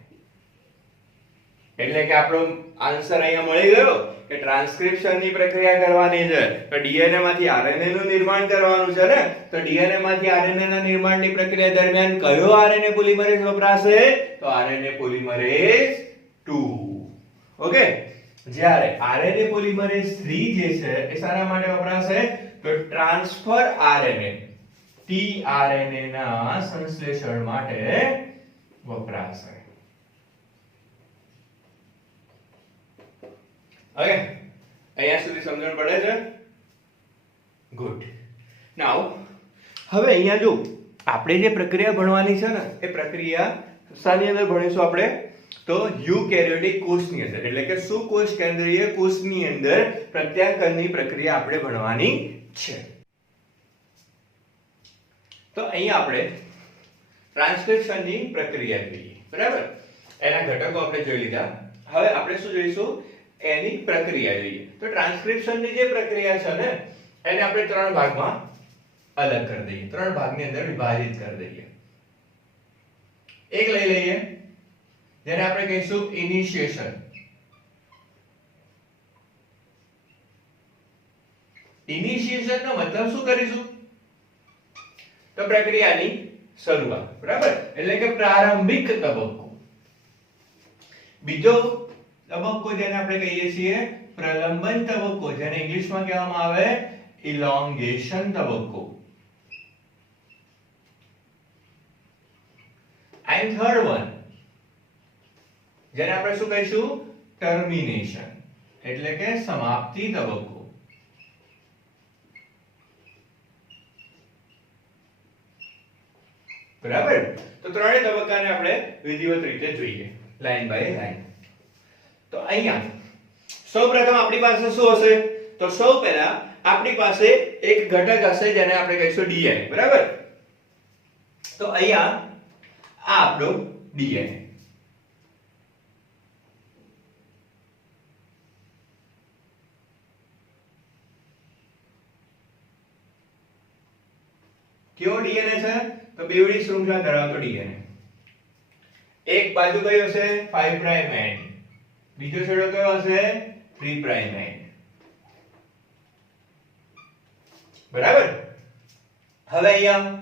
એટલે કે આપણો આન્સર અહીંયા મળી ગયો કે ટ્રાન્સક્રિપ્શન ની પ્રક્રિયા કરવાની છે તો ડીએનએ માંથી આરએનએ નું નિર્માણ કરવાનું છે ને, તો ડીએનએ માંથી આરએનએ ના નિર્માણની પ્રક્રિયા દરમિયાન કયો આરએનએ પોલિમરેઝ વપરાશે? તો આરએનએ પોલિમરેઝ 2. ઓકે. જ્યારે આરએનએ પોલિમરેઝ 3 જે છે એ શાના માટે વપરાશે? તો ટ્રાન્સફર આરએનએ ટીઆરએનએ ના સંશ્લેષણ માટે વપરાશે. ઓકે, અહીંયા સુધી સમજણ પડે છે? ગુડ. નાઉ હવે અહીંયા જો આપણે જે પ્રક્રિયા ભણવાની છે ને એ પ્રક્રિયા શાની અંદર ભણીશું આપણે? તો યુકેરિયોટિક કોષની અંદર, એટલે કે સુકોષ કેન્દ્રીય કોષની અંદર પ્રત્યાકનની પ્રક્રિયા આપણે ભણવાની છે. તો અહીંયા આપણે ટ્રાન્સક્રિપ્શનની પ્રક્રિયા જોઈએ, બરાબર? એના ઘટકો આપણે જોઈ લીધા. હવે આપણે શું જોઈશું? એની પ્રક્રિયા જોઈએ. તો ટ્રાન્સક્રિપ્શનની જે પ્રક્રિયા છે ને એને આપણે 3 ભાગમાં અલગ કરી દઈએ, 3 ભાગની અંદર વિભાજિત કરી દઈએ. એક લઈ લઈએ જેને આપણે કહીશું ઇનિશિએશન. ઇનિશિએશન નો મતલબ શું કરીશું? તો પ્રક્રિયાની શરૂઆત, બરાબર? એટલે કે પ્રારંભિક તબક્કો. બીજો તબક્કો જેને આપણે કહીએ છીએ પ્રલંબન તબક્કો, જેને ઇંગ્લિશમાં કહેવામાં આવે ઇલોંગેશન તબક્કો. એન્ડ થર્ડ વન જેને આપણે શું કહીશું? ટર્મિનેશન, એટલે કે સમાપ્તિ તબક્કો. બરાબર? તો ત્રણેય તબક્કાને આપણે વિધિવત રીતે જોઈએ, લાઈન બાય લાઈન. તો અહીંયા સૌપ્રથમ આપણી પાસે શું હશે? તો સૌ પહેલા આપણી પાસે એક ઘટક હશે જેને આપણે કહીશું ડીએનએ, બરાબર? તો અહીંયા આ આપણો ડીએનએ. કેવો ડીએનએ છે? તો બેવડી શૃંખલા ધરાવતો ડીએનએ. એક બાજુ કયો હશે? 5 પ્રાઇમ એન્ડ, બીજો છેડો કયો હશે? 3 પ્રાઇમ એન્ડ. બરાબર? હવે અહીંયા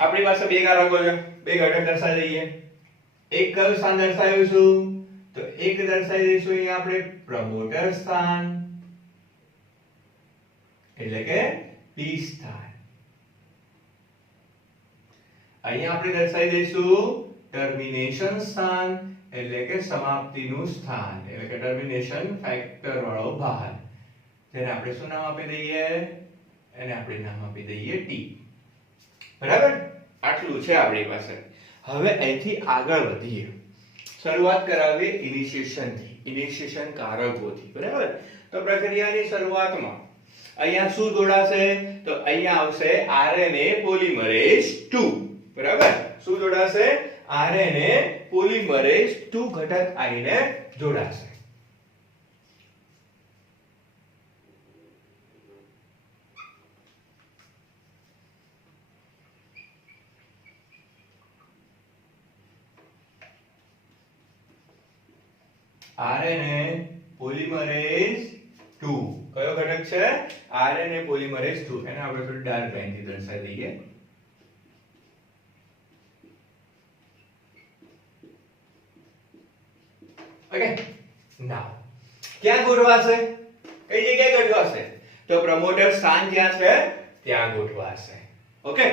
આપણી પાસે બે કારકો છે, બે ઘટક દર્શાવી દઈએ. એક કયું સ્થાન દર્શાવીશું? તો એક દર્શાવી દઈશું અહીંયા આપણે પ્રમોટર સ્થાન, એટલે કે P સ્થાન. અહીંયા આપણે દર્શાવી દઈશું ટર્મિનેશન સ્થાન, એટલે કે સમાપ્તિનું સ્થાન, એટલે કે ટર્મિનેશન ફેક્ટર વાળો ભાગ, જેને આપણે શું નામ આપી દઈએ? એને આપણે નામ આપી દઈએ T. બરાબર? આટલું છે આપણી પાસે. હવે અહીંથી આગળ વધીએ. શરૂઆત કરાવીએ ઇનિશિએશન થી, ઇનિશિએશન કારકોથી. બરાબર? તો પ્રક્રિયાની શરૂઆતમાં અહીંયા શું જોડાશે? તો અહીંયા આવશે આરએનએ પોલિમરેઝ 2. બરાબર? શું જોડાશે? આરએનએ પોલિમરેઝ 2 ઘટક આવીને જોડાશે. આરએનએ પોલિમરેઝ 2 કયો ઘટક છે? RNA polymerase 2. એને આપણે થોડી ડાર્ક લાઈન થી દર્શાવી દઈએ. ઓકે, નાઉ ક્યાં ગોઠવાશે? કઈ જગ્યાએ ગોઠવાશે? તો પ્રમોટર સ્થાન જ્યાં છે ત્યાં ગોઠવાશે. ઓકે,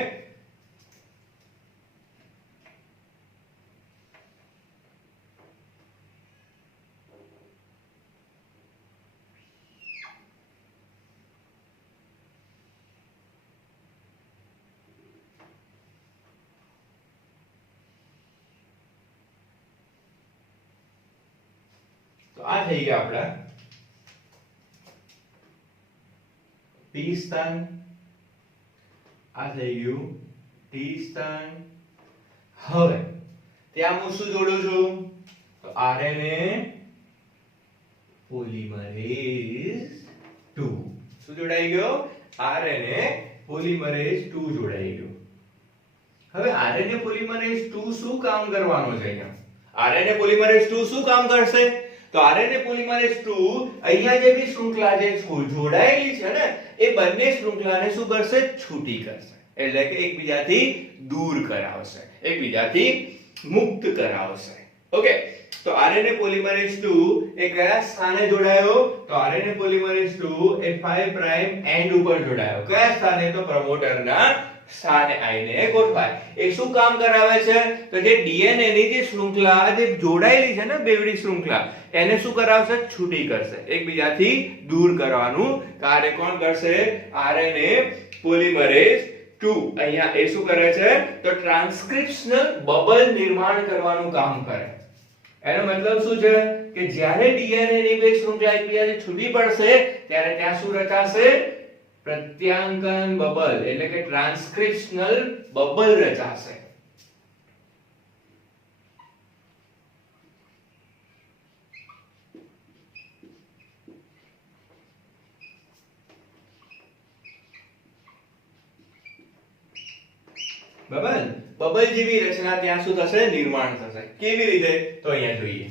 તો આ થઈ ગયા આપણા P સ્થાન, આ થઈ ગયું T સ્થાન. હવે ત્યાં હું શું જોડું છું? તો RNA પોલિમરેઝ 2. શું જોડાઈ ગયો? RNA પોલિમરેઝ 2 જોડાઈ ગયો. હવે RNA પોલિમરેઝ 2 શું કામ કરવાનો છે અહીંયા? RNA પોલિમરેઝ 2 શું કામ કરશે? તો RNA પોલિમરેઝ 2 અહીંયા જે બી શૃંખલા જે જોડાયેલી છે ને એ બંને શૃંખલાને શું કરશે? છૂટી કરશે. એટલે કે એકબીજાથી દૂર કરાવશે, એકબીજાથી મુક્ત કરાવશે. ઓકે, તો RNA પોલિમરેઝ 2 એ કયા સ્થાને જોડાયો? તો RNA પોલિમરેઝ 2 એ 5 પ્રાઇમ એન્ડ ઉપર જોડાયો. કયા સ્થાને? તો પ્રમોટરના સ્થાને આવીને ગોઠવાય. એ શું કામ કરાવે છે? તો જે DNA ની જે શૃંખલા જે જોડાયેલી છે ને બેવડી શૃંખલા એને શું કરાવશે? છૂટી કરશે, એકબીજાથી દૂર કરવાનું કાર્ય કોણ કરશે? RNA પોલિમરેઝ 2 અહીંયા એ શું કરે છે? તો ટ્રાન્સક્રિપ્શનલ બબલ નિર્માણ કરવાનું કામ કરે. એનો મતલબ શું છે? કે જ્યારે DNA ની બે શૃંખલા એકબીજાથી છૂટી પડશે ત્યારે ત્યાં શું રચાશે? પ્રત્યાંકન બબલ, એટલે કે ટ્રાન્સક્રિપ્શનલ બબલ રચાશે. બબલ જેવી રચના ત્યાં શું થશે? નિર્માણ થશે. કેવી રીતે? તો અહીંયા જોઈએ.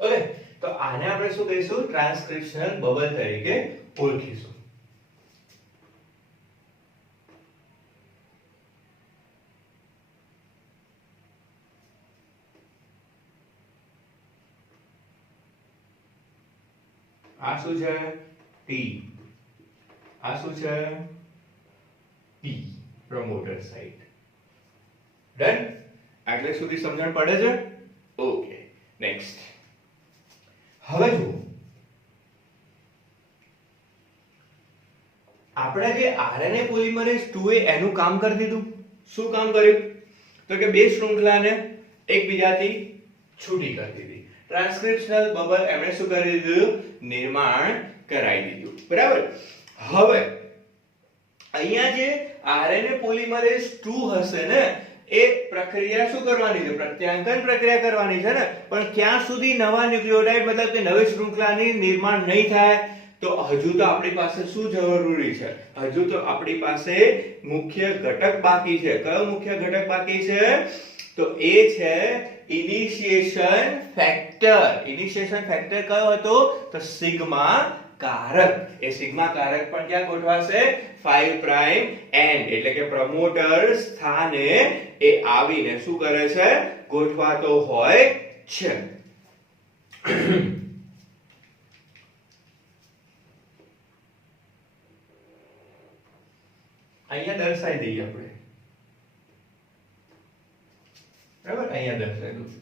ઓકે, તો આને આપણે શું કહીશું? ટ્રાન્સક્રિપ્શનલ બબલ તરીકે ઓળખીશું. આ શું છે? T. આ શું છે? P, promoter site. ડન? આટલે સુધી સમજણ પડે છે? Okay, next. હવે જુઓ, આપણે જે RNA પોલિમરેઝ 2 એ એનું કામ કરી દીધું. શું કામ કર્યું? તો કે બે શૃંખલાને એકબીજાથી છૂટી કરી દીધી. ટ્રાન્સક્રિપ્શનલ બબલ એમણે શું કરી દીધું? નિર્માણ કરાવી દીધું. બરાબર? હવે અહીંયા જે RNA પોલિમરેઝ 2 હશે ને એ પ્રક્રિયા શું કરવાની છે? પ્રત્યાંકન પ્રક્રિયા કરવાની છે ને. પણ ક્યાં સુધી નવા ન્યુક્લિયોટાઇડ મતલબ કે નવી શૃંખલાની નિર્માણ નહીં થાય? તો હજુ તો આપણી પાસે શું જરૂરી છે? હજુ તો આપણી પાસે મુખ્ય ઘટક બાકી છે. કયો મુખ્ય ઘટક બાકી છે? તો એ છે ઇનિશિયેશન ફેક્ટર. ઇનિશિયેશન ફેક્ટર કયો હતો? તો સિગ્મા કારક. એ સિગ્મા કારક પણ ક્યાં ગોઠવાશે? 5 પ્રાઇમ એન્ડ, એટલે કે પ્રમોટર સ્થાને એ આવીને શું કરે છે? ગોઠવાતો હોય છે. અહીંયા દર્શાવી દઈએ આપણે. બરાબર? અહીંયા દર્શાવી દઉં.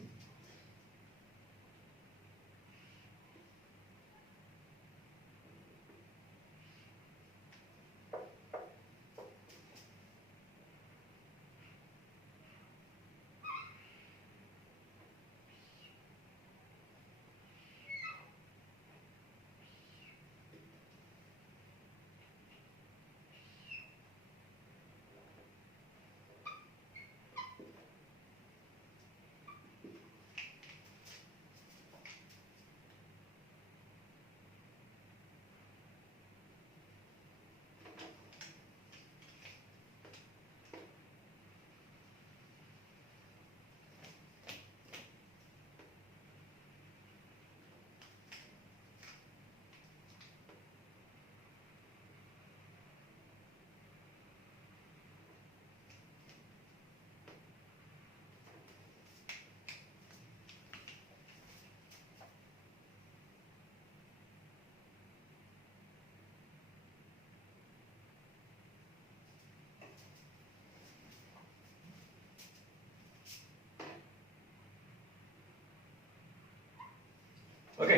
ઓકે,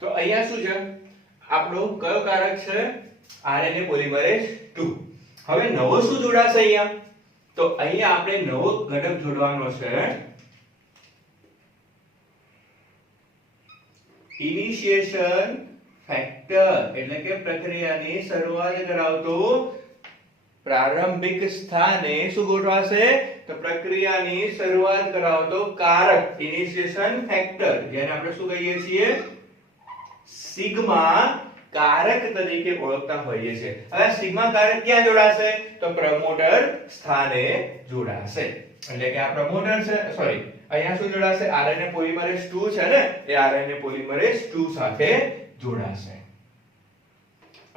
તો અહીંયા શું છે, આપણો કયો કારક છે, આરએનએ પોલિમરેઝ 2. હવે નવો શું જોડાશે અહીંયા, તો અહીંયા આપણે નવો ઘટક જોડવાનો છે ઇનિશિયેશન ફેક્ટર, એટલે કે પ્રક્રિયાની શરૂઆત કરાવતો પ્રારંભિક સ્થાને શું ગોઠવાશે, તો પ્રક્રિયાની શરૂઆત કરાવતો કારક ઇનિશિયેશન ફેક્ટર, જેને આપણે શું કહીએ છીએ, સિગ્મા કારક તરીકે ઓળખતા હોઈએ છીએ. હવે સિગ્મા કારક ક્યાં જોડાશે, તો પ્રમોટર સ્થાને જોડાશે. એટલે કે આ પ્રમોટર છે, સોરી અહીંયા શું જોડાશે, આરએનએ પોલિમરેઝ 2 છે ને, એ આરએનએ પોલિમરેઝ 2 સાથે જોડાશે.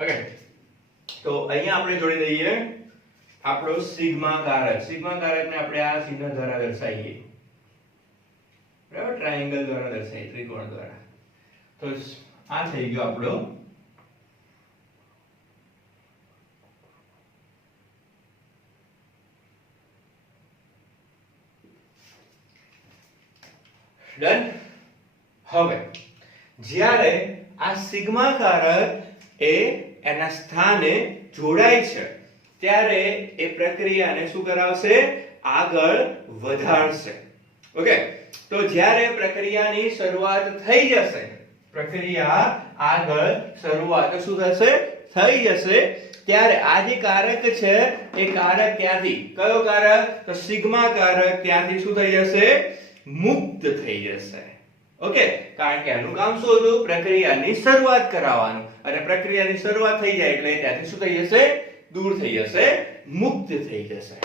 ઓકે, તો અહીંયા આપણે જોડી દઈએ આપણો સિગ્મા કારક. સિગ્મા કારકને આપણે આ ચિહ્ન દ્વારા દર્શાવીએ, બરાબર, ટ્રાયેંગલ દ્વારા દર્શાવીએ, ત્રિકોણ દ્વારા. તો આ થઈ ગયો આપણો ડન. હવે જ્યારે આ સિગ્મા કારક એ એના સ્થાને જોડાય છે ત્યારે એ પ્રક્રિયાને શું કરાવશે, આગળ વધારશે. ઓકે, તો જ્યારે પ્રક્રિયાની શરૂઆત થઈ જશે, પ્રક્રિયા આગળ શરૂઆત શું થશે, થઈ જશે, ત્યારે આ જે કારક છે એ કારક ક્યાંથી, કયો કારક, તો સિગ્મા કારક ત્યાંથી શું થઈ જશે, મુક્ત થઈ જશે. ઓકે, કારણ કે આનું કામ શું હતું, પ્રક્રિયાની શરૂઆત કરાવવાનું, અને પ્રક્રિયાની શરૂઆત થઈ જાય એટલે ત્યાંથી શું થઈ જશે, દૂર થઈ જશે, મુક્ત થઈ જશે.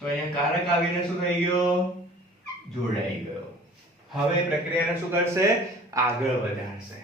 તો અહીંયા કારક આવીને શું થઈ ગયો, જોડાઈ ગયો. હવે પ્રક્રિયાને શું કરશે, આગળ વધારશે.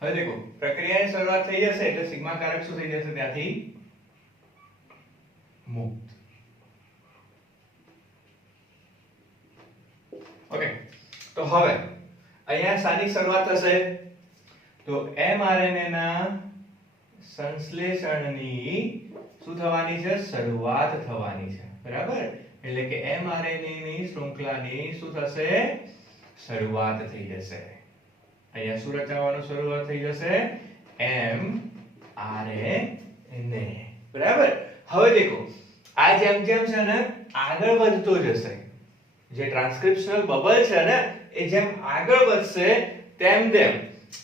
હવે દેખો, પ્રક્રિયાની શરૂઆત થઈ જશે એટલે સિગ્મા કારક શું થઈ જશે, ત્યાંથી મુક્ત. ઓકે, તો હવે અહીંયા શાની શરૂઆત થશે, તો mRNA ના સંશ્લેષણની શું થવાની છે, શરૂઆત થવાની છે. બરાબર, એટલે કે mRNA ની શૃંખલાની શું થશે, શરૂઆત થઈ જશે. અહીંયા શું રચાવવાનું શરૂઆત થઈ જશે, mRNA. બરાબર. હવે દેખો, આ જેમ જેમ છે ને આગળ વધતો જશે, જે ટ્રાન્સક્રિપ્શનલ બબલ છે ને એ જેમ આગળ વધશે તેમ તેમ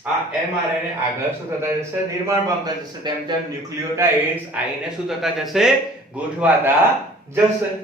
આ mRNA આગળ શું થતા જશે, નિર્માણ પામતા જશે, તેમ તેમ ન્યુક્લિયોટાઇડ્સ આઈને શું થતા જશે, ગોઠવાતા જશે.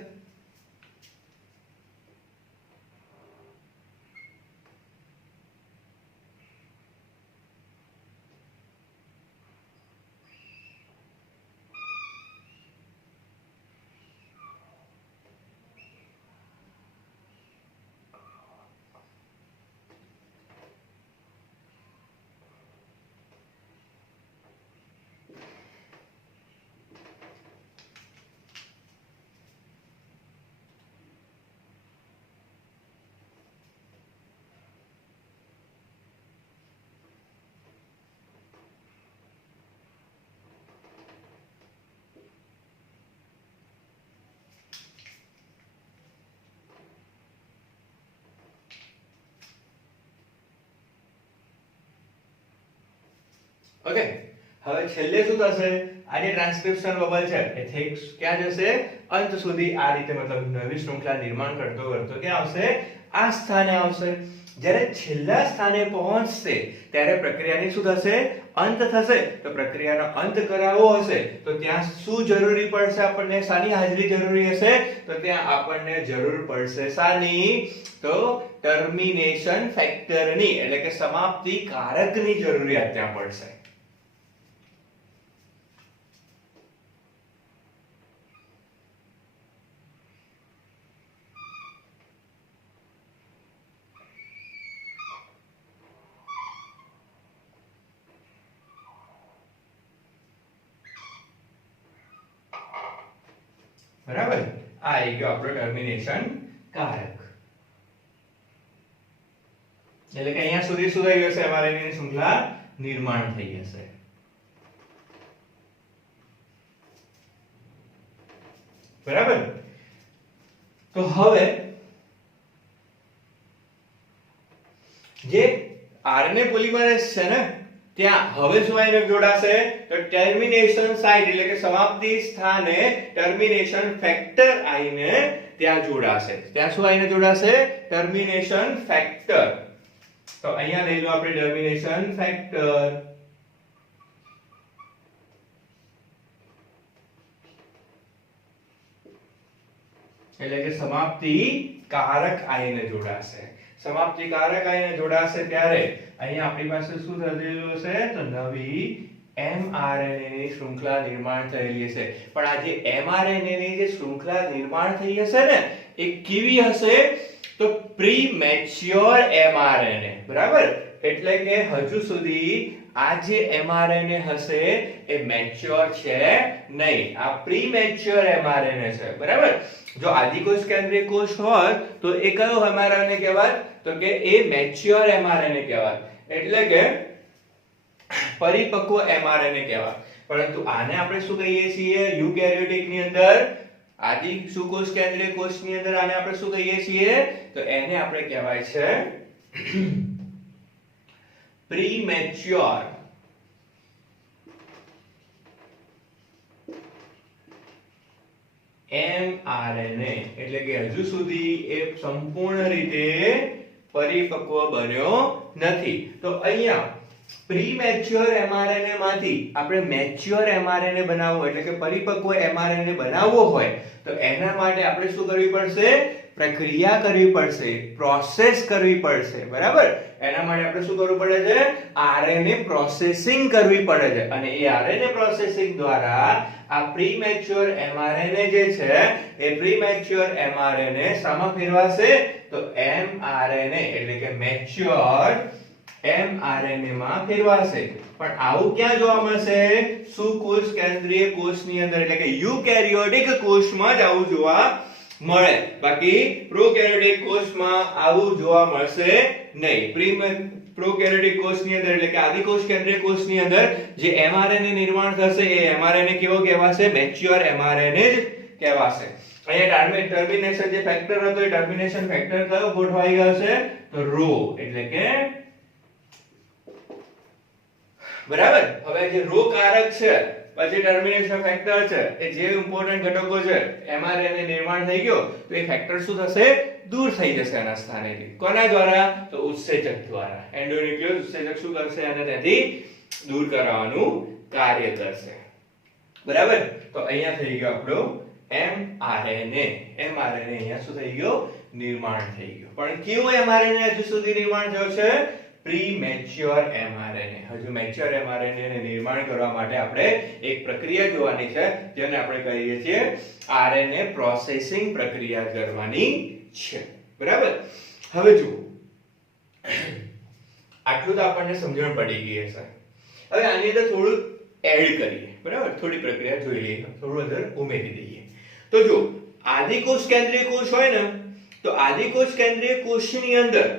ઓકે, હવે છેલ્લે શું થશે, આ જે ટ્રાન્સક્રિપ્શન બબલ છે એ થઈ ક્યાં જશે, અંત સુધી આ રીતે, મતલબ નવી શૃંખલા નિર્માણ કરતો કરતો ક્યાં આવશે, આ સ્થાને આવશે. જ્યારે છેલ્લા સ્થાને પહોંચશે ત્યારે પ્રક્રિયાની શું થશે, અંત થશે તો પ્રક્રિયાનો અંત કરાવવો હશે તો ત્યાં શું જરૂરી પડશે આપણને શાની હાજરી જરૂરી હશે તો ત્યાં આપણને જરૂર પડશે શાની તો ટર્મિનેશન ફેક્ટરની એટલે કે સમાપ્તિ કારકની જરૂરિયાત ત્યાં પડશે બરાબર આ આવી ગયો આપણો ટર્મિનેશન કારક એટલે કે અહીંયા સુધી શું થઈ જશે mRNA ની શૃંખલા નિર્માણ થઈ જશે બરાબર તો હવે જે RNA પોલિમરેઝ છે ને ત્યાં હવે શું આવીને જોડાશે તો ટર્મિનેશન સાઇટ એટલે કે સમાપ્તિ સ્થાને ટર્મિનેશન ફેક્ટર આવીને ત્યાં જોડાશે ત્યાં શું આવીને જોડાશે ટર્મિનેશન ફેક્ટર તો અહીંયા લઈ લો આપણે ટર્મિનેશન ફેક્ટર એટલે કે સમાપ્તિ કારક આવીને જોડાશે સમાપ્તિ કારક આવીને જોડાશે ત્યારે અહીંયા આપણી પાસે શું થયેલું હશે તો નવી mRNA ની શૃંખલા નિર્માણ થયેલી હશે પણ આ જે mRNA ની જે શૃંખલા નિર્માણ થઈ હશે ને એ કેવી હશે તો પ્રીમેચ્યોર mRNA બરાબર એટલે કે હજુ સુધી આ જે mRNA હશે એ મેચ્યોર છે નહીં આ પ્રીમેચ્યોર mRNA છે બરાબર જો આદિકોષ કેન્દ્રીય કોષ હોત તો એ કયો mRNA કહેવાય તો કે એ મેચ્યોર mRNA કહેવાય એટલે કે પરિપક્વ mRNA કહેવાય પરંતુ આને આપણે શું કહીએ છીએ યુકેરિયોટિક ની અંદર આદિ સુકોષ કેન્દ્રીય કોષની અંદર આને આપણે શું કહીએ છીએ તો એને આપણે કહેવાય છે પ્રીમેચ્યોર mRNA એટલે કે હજુ સુધી એ સંપૂર્ણ રીતે પરિપક્વ બન્યો નથી તો અહીંયા પ્રીમેચ્યોર mRNA માંથી આપણે મેચ્યોર mRNA બનાવવો એટલે કે પરિપક્વ mRNA બનાવવો હોય તો એના માટે આપણે શું કરવી પડશે પ્રક્રિયા કરવી પડશે પ્રોસેસ કરવી પડશે બરાબર એના માટે આપણે શું કરવું પડે છે RNA પ્રોસેસિંગ કરવી પડે છે અને એ RNA પ્રોસેસિંગ દ્વારા આ પ્રીમેચ્યોર mRNA જે છે એ પ્રીમેચ્યોર mRNA શામાં ફેરવાશે તો mRNA એટલે કે મેચ્યોર mRNA માં ફેરવાશે પણ આવું ક્યાં જોવા મળશે સુકોષ કેન્દ્રીય કોષની અંદર એટલે કે યુકેરિયોટિક કોષમાં જ આવું જોવા મળે બાકી પ્રોકેરિયોટિક કોષમાં આવું જોવા મળશે નહીં પ્રોકેરિયોટિક કોષની અંદર એટલે કે આદિકોષ કેન્દ્રીય કોષની અંદર જે mRNA નિર્માણ થશે એ mRNA કેવો કહેવાશે મેચ્યોર mRNA જ કહેવાશે અહીંયા ટર્મિનેશન જે ફેક્ટર હતો એ ટર્મિનેશન ફેક્ટર કયો ગોઠવાઈ ગયો છે તો રો એટલે કે બરાબર હવે જે રો કારક છે પછી ટર્મિનેશન ફેક્ટર છે એ જે ઇમ્પોર્ટન્ટ ઘટકો છે mRNA નિર્માણ થઈ ગયો તો એ ફેક્ટર શું થશે દૂર થઈ જશે આના સ્થાનેથી કોના દ્વારા તો ઉત્સેચક દ્વારા એન્ડોન્યુક્લિયસ ઉત્સેચક શું કરશે અને ત્યાંથી દૂર કરાવવાનું કાર્ય કરશે બરાબર તો અહીંયા થઈ ગયો આપણો mRNA અહીંયા શું થઈ ગયો નિર્માણ થઈ ગયો પણ કેવો mRNA હજુ સુધી નિર્માણ થયો છે પ્રીમેચ્યોર mRNA હજુ મેચ્યોર mRNA ને નિર્માણ કરવા માટે આપણે એક પ્રક્રિયા જોવાની છે જેને આપણે કહીએ છીએ RNA પ્રોસેસિંગ પ્રક્રિયા કરવાની છે બરાબર હવે જુઓ આટલું તો આપણને સમજણ પડી ગઈ હશે હવે આની અંદર થોડું એડ કરીએ બરાબર થોડી પ્રક્રિયા જોઈ લઈએ થોડું અંદર ઉમેરી દઈએ તો જો આદિકોષ કેન્દ્રીય કોષ હોય ને તો આદિકોષ કેન્દ્રીય કોષની અંદર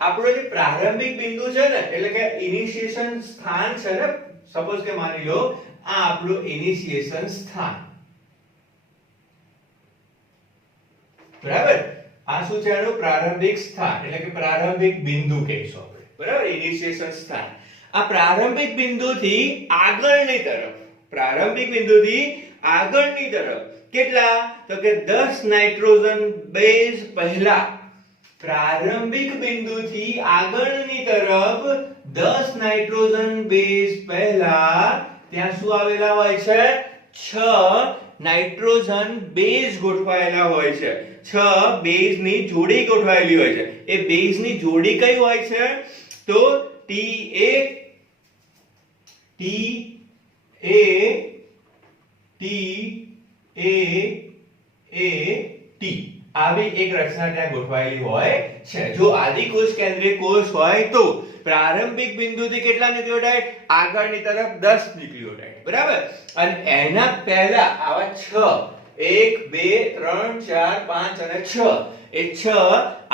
આપણો જે પ્રારંભિક બિંદુ છે ને એટલે કે ઇનિશિયેશન સ્થાન છે ને સપોઝ કે માની લો આ આપણું ઇનિશિયેશન સ્થાન બરાબર આ શું છે આનું પ્રારંભિક સ્થાન એટલે કે પ્રારંભિક બિંદુ કહીશું આપણે બરાબર ઇનિશિયેશન સ્થાન આ પ્રારંભિક બિંદુથી આગળની તરફ પ્રારંભિક બિંદુથી આગળની તરફ કેટલા તો કે 10 નાઇટ્રોજન બેઝ પહેલા પ્રારંભિક બિંદુથી આગળની તરફ 10 નાઇટ્રોજન બેઝ પહેલા ત્યાં શું આવેલા હોય છે? 6 નાઇટ્રોજન બેઝ ગોઠવાયેલા હોય છે. 6 બેઝની જોડી ગોઠવાયેલી હોય છે. એ બેઝની જોડી કઈ હોય છે? તો TA T આવી એક રચના ત્યાં ગોઠવાયેલી હોય છે. જો આદિકોષ કેન્દ્રીય કોષ હોય તો પ્રારંભિક બિંદુથી કેટલા ન્યુક્લિયોટાઇડ? આગળની તરફ 10 ન્યુક્લિયોટાઇડ, બરાબર. અને એના પહેલા આવા 6 1 2 3 4 5 અને 6 એ 6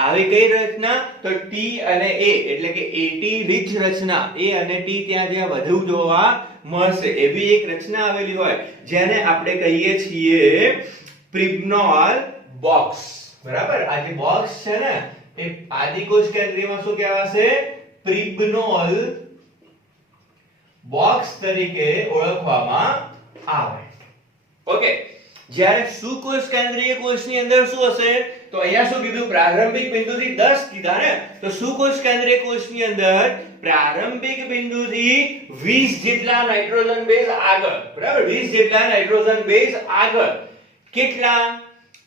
આવી કઈ રચના? તો T અને A એટલે કે AT રીચ રચના. A અને T ત્યાં જ્યાં વધુ જોવા મળશે એવી એક રચના આવેલી હોય જેને આપણે કહીએ છીએ પ્રિબ્નોલ બોક્સ, બરાબર. આ જે બોક્સ છે ને એ આદિકોષ કેન્દ્રીયમાં શું કહેવાશે? પ્રિબ્નોલ બોક્સ તરીકે ઓળખવામાં આવે. ઓકે. જ્યારે સુકોષ કેન્દ્રીય કોષની અંદર શું હશે? તો અહીંયા શું કીધું? પ્રારંભિક બિંદુથી 10 કીધા ને. તો સુકોષ કેન્દ્રીય કોષની અંદર પ્રારંભિક બિંદુથી 20 જેટલા નાઇટ્રોજન બેઝ આગળ, બરાબર. 20 જેટલા નાઇટ્રોજન બેઝ આગળ. કેટલા?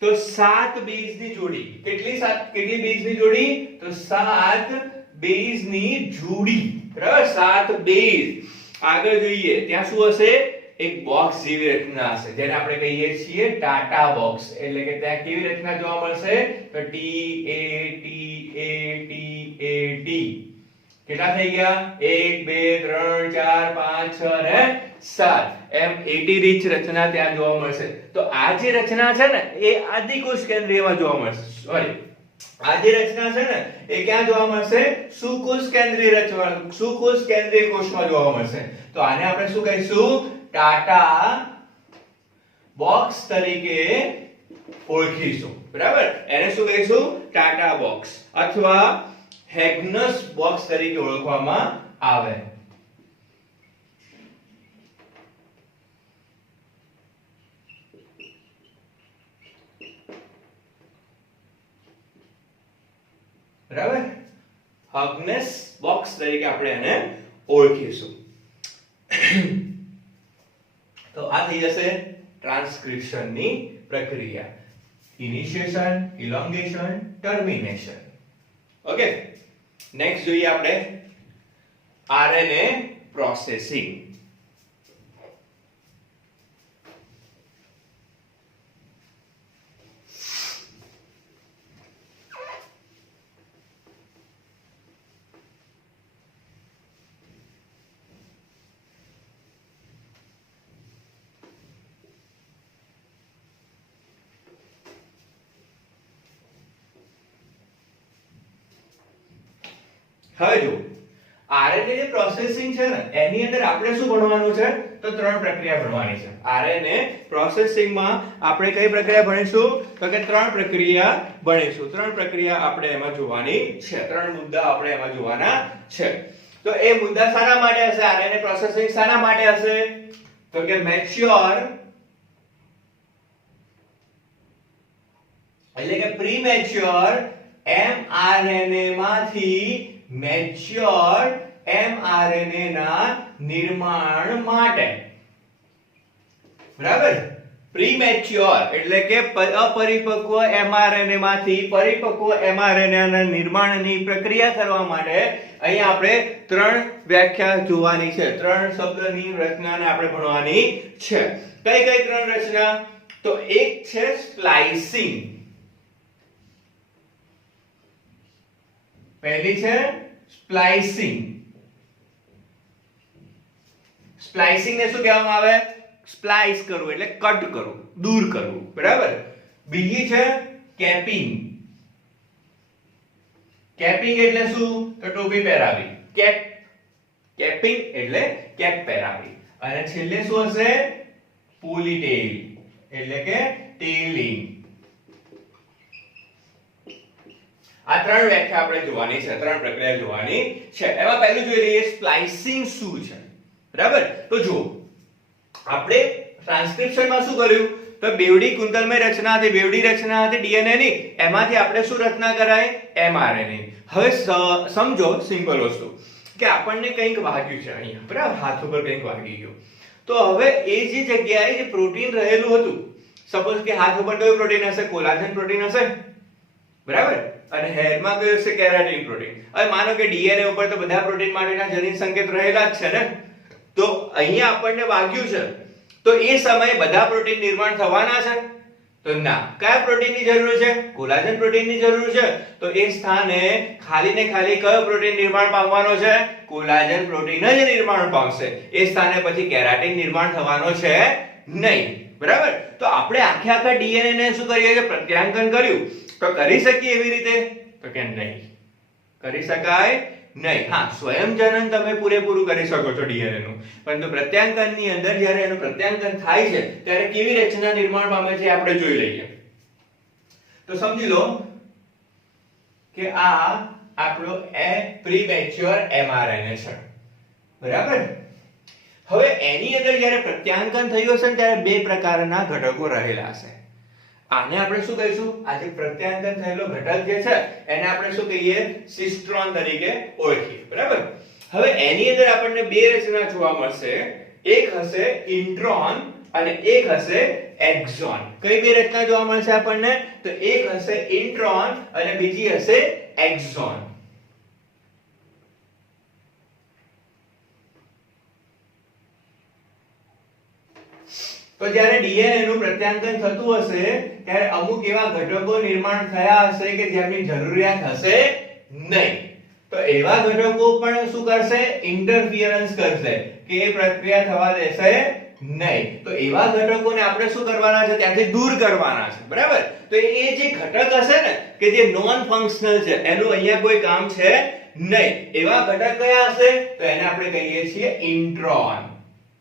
તો 7 બેઝની જોડી. કેટલી બેઝની જોડી? તો 7 બેઝની જોડી, બરાબર. 7 બેઝ આગળ જોઈએ ત્યાં શું હશે? એક બોક્સ જેવી રચના હશે જેને આપણે કહીએ છીએ ટાટા બોક્સ. એટલે કે ત્યાં કેવી રચના જોવા મળશે? તો T A T A T A T. કેટલા થઈ ગયા? 1 2 3 4 5 6 અને 7 એમ 80 રીચ રચના ત્યાં જોવા મળશે. તો આ જે રચના છે ને એ આદિકોષ કેન્દ્રીયમાં જોવા મળશે. સોરી, આ જે રચના છે ને એ ક્યાં જોવા મળશે? સુકોષ કેન્દ્રીય રચના, સુકોષ કેન્દ્રીય કોષમાં જોવા મળશે. તો આને આપણે શું કહીશું? ટાટા બોક્સ તરીકે ઓળખીશું, બરાબર. એને શું કહીશું? ટાટા બોક્સ અથવા હેગ્નસ બોક્સ તરીકે ઓળખવામાં આવે. બરાબર. હેગ્નસ બોક્સ તરીકે આપણે એને ઓળખીશું. તો આ થઈ જશે ટ્રાન્સક્રિપ્શનની પ્રક્રિયા. Initiation, elongation, termination. Okay. Next જોઈએ આપણે આરએનએ પ્રોસેસિંગ. હવે જો આરએનએ જે પ્રોસેસિંગ છે ને એની અંદર આપણે શું ભણવાનું છે? તો 3 પ્રક્રિયા ભણવાની છે. આરએનએ પ્રોસેસિંગમાં આપણે કઈ પ્રક્રિયા ભણીશું? તો કે 3 પ્રક્રિયા ભણીશું. 3 પ્રક્રિયા આપણે એમાં જોવાની છે. 3 મુદ્દા આપણે એમાં જોવાના છે. તો એ મુદ્દા શાના માટે હશે? આરએનએ પ્રોસેસિંગ શાના માટે હશે? તો કે મેચ્યોર એટલે કે પ્રીમેચ્યોર mRNA માંથી મેચ્યોર mRNA ના નિર્માણ માટે, બરાબર. પ્રીમેચ્યોર એટલે કે અપરિપક્વ mRNA માંથી પરિપક્વ mRNA ના નિર્માણની પ્રક્રિયા કરવા માટે અહીંયા આપણે 3 વ્યાખ્યા જોવાની છે. 3 શબ્દની રચનાને આપણે ભણવાની છે. કઈ 3 રચના? તો એક છે સ્પ્લાઇસિંગ. પહેલી છે સ્પ્લાઇસિંગ. સ્પ્લાઇસિંગ ને શું કહેવામાં આવે? સ્પ્લાઇસ કરવું એટલે કટ કરવું, દૂર કરવું, બરાબર. બીજી છે કેપિંગ. કેપિંગ એટલે શું? તો ટોપી પહેરાવી. કેપિંગ એટલે કેપ પહેરાવી. અને છેલ્લે શું હશે? પોલીટેલ એટલે કે ટેલિંગ. આ 3 વ્યાખ્યા આપણે જોવાની છે. 3 પ્રક્રિયા જોવાની છે. એમાં પહેલું જોઈ લઈએ સ્પ્લાઇસિંગ શું છે, બરાબર. તો જો આપણે ટ્રાન્સક્રિપ્શનમાં શું કર્યું? તો બેવડી કુંતલમય રચના હતી, બેવડી રચના હતી ડીએનએ ની, એમાંથી આપણે શું રચના કરાય? એમઆરએનએ. હવે સમજો સિમ્પલ વસ્તુ કે આપણને કંઈક વાગ્યું છે અહીંયા, બરાબર, હાથ ઉપર કંઈક વાગી ગયું, તો હવે એ જે જગ્યાએ જે પ્રોટીન રહેલું હતું, સપોઝ કે હાથ ઉપર કયું પ્રોટીન હશે? કોલાજન પ્રોટીન હશે, બરાબર, અને હેરમાં કયું હશે? Keratin protein. હવે માનો કે ડીએનએ ઉપર તો બધા પ્રોટીન માટેના જનીન સંકેત રહેલા જ છે ને, તો અહીંયા આપણને વાગ્યું છે, તો એ સમયે બધા પ્રોટીન નિર્માણ થવાના છે? તો ના. કયા પ્રોટીનની જરૂર છે? કોલાજન પ્રોટીનની જરૂર છે. તો એ સ્થાને ખાલી ને ખાલી કયો પ્રોટીન નિર્માણ પામવાનો છે? કોલાજન પ્રોટીન જ નિર્માણ પામશે. એ સ્થાને પછી કેરાટીન નિર્માણ થવાનો છે નહીં, બરાબર. તો આપણે આખા ડીએનએ ને શું કરીએ છીએ? પ્રત્યાંકન કર્યું. તો કરી શકીએ એવી રીતે? તો કે નહીં, કરી શકાય નહીં. હા, સ્વયંજનન તમે પૂરેપૂરું કરી શકો છો ડીએનએ નું, પરંતુ પ્રત્યાંકનની અંદર જ્યારે એનું પ્રત્યાંકન થાય છે ત્યારે કેવી રચના નિર્માણ પામે છે આપણે જોઈ લઈએ. તો સમજી લો કે આ આપણો પ્રીમેચ્યોર એમઆરએનએ છે, બરાબર. હવે એની અંદર જ્યારે પ્રત્યાંકન થયું હશે ને ત્યારે બે પ્રકારના ઘટકો રહેલા હશે. આને આપણે શું કહીશું? આ જે પ્રત્યાંકન થયેલો ઘટક જે છે એને આપણે શું કહીએ? સિસ્ટ્રોન તરીકે ઓળખીએ, બરાબર. હવે એની અંદર આપણને બે રચના જોવા મળશે. એક હશે ઇન્ટ્રોન અને એક હશે એક્ઝોન. કઈ બે રચના જોવા મળશે આપણને? તો એક હશે ઇન્ટ્રોન અને બીજી હશે એક્ઝોન. તો જ્યારે ડીએનએ નું પ્રત્યાંકન થતું હશે ત્યારે અમુક એવા ઘટકો નિર્માણ થયા હશે કે જેમની જરૂરિયાત હશે નહીં. તો એવા ઘટકો પણ શું કરશે? ઇન્ટરફિયરન્સ કરશે, કે એ પ્રક્રિયા થવા દેશે નહીં. તો એવા ઘટકોને આપણે શું કરવાના છે? ત્યાંથી દૂર કરવાના છે, બરાબર. તો એ જે ઘટક હશે ને કે જે નોન ફંક્શનલ છે, એનું અહીંયા કોઈ કામ છે નહીં, એવા ઘટક કયા હશે? તો એને આપણે કહીએ છીએ ઇન્ટ્રોન,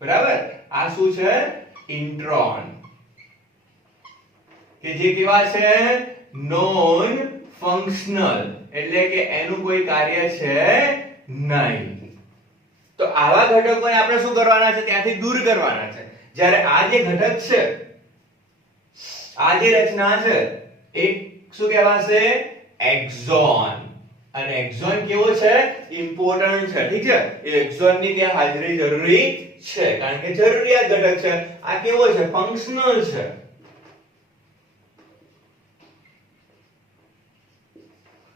બરાબર. આ શું છે? ઇન્ટ્રોન, કે જે કેવા છે? નોન ફંક્શનલ, એટલે કે એનું કોઈ કાર્ય છે નહીં. તો આવા ઘટકોને આપણે શું કરવાના છે? ત્યાંથી દૂર કરવાના છે. જ્યારે આ જે ઘટક છે, આ જે રચના છે, એ શું કહેવાશે? એક્ઝોન. અને એક્ઝોન કેવો છે? ઇમ્પોર્ટન્ટ છે, ઠીક છે. એ એક્ઝોન ની ત્યાં હાજરી જરૂરી છે, કારણ કે જરૂરિયાત ઘટક છે. આ કેવો છે? ફંક્શનલ છે.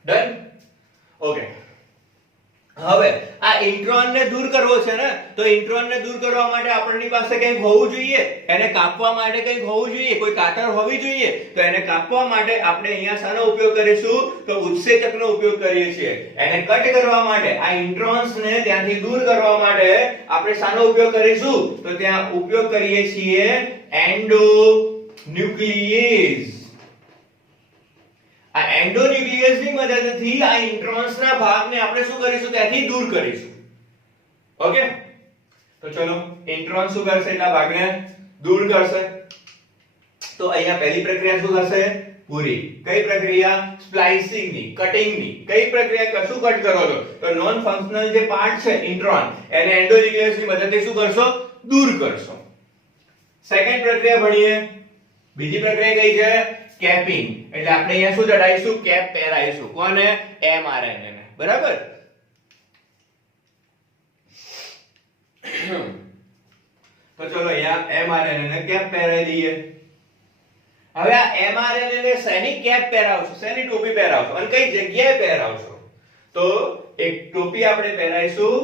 ડન? ઓકે. હવે આ ઇન્ટ્રોન ને દૂર કરવો છે ને, તો ઇન્ટ્રોન ને દૂર કરવા માટે આપણી પાસે કંઈક હોવું જોઈએ, એને કાપવા માટે કંઈક હોવું જોઈએ, કોઈ કાતર હોવી જોઈએ. તો એને કાપવા માટે આપણે અહીંયા શાનો ઉપયોગ કરીશું? તો ઉત્સેચકનો ઉપયોગ કરીએ છીએ. એને કટ કરવા માટે, આ ઇન્ટ્રોન્સ ને ત્યાંથી દૂર કરવા માટે આપણે શાનો ઉપયોગ કરીશું? તો ત્યાં ઉપયોગ કરીએ છીએ એન્ડોન્યુક્લિયેઝ. આ એન્ડોન્યુક્લિયસ ની મદદથી આ ઇન્ટ્રોન્સ ના ભાગને આપણે શું કરીશું? ત્યાંથી દૂર કરીશું. ઓકે, તો ચલો ઇન્ટ્રોન શું કરશે? એટલા ભાગને દૂર કરશે. તો અહીંયા પહેલી પ્રક્રિયા શું થશે? પૂરી. કઈ પ્રક્રિયા? સ્પ્લાઇસિંગ ની, કટિંગ ની. કઈ પ્રક્રિયા? કશું કટ કરો છો તો નોન ફંક્શનલ જે પાર્ટ છે ઇન્ટ્રોન, એને એન્ડોન્યુક્લિયસ ની મદદથી શું કરશો? દૂર કરશો. સેકન્ડ પ્રક્રિયા ભણીએ. બીજી પ્રક્રિયા કઈ છે? કેપિંગ. એટલે આપણે અહીંયા શું ચડાઈશું? કેપ પહેરાઈશું. કોને? એમઆરએનએ ને, બરાબર. તો ચલો અહીંયા એમઆરએનએ ને કેપ પહેરાઈ દઈએ. હવે આ એમઆરએનએ ને શેની કેપ પહેરાવશો? શેની ટોપી પહેરાવશો અને કઈ જગ્યાએ પહેરાવશો? તો એક ટોપી આપણે પહેરાઈશું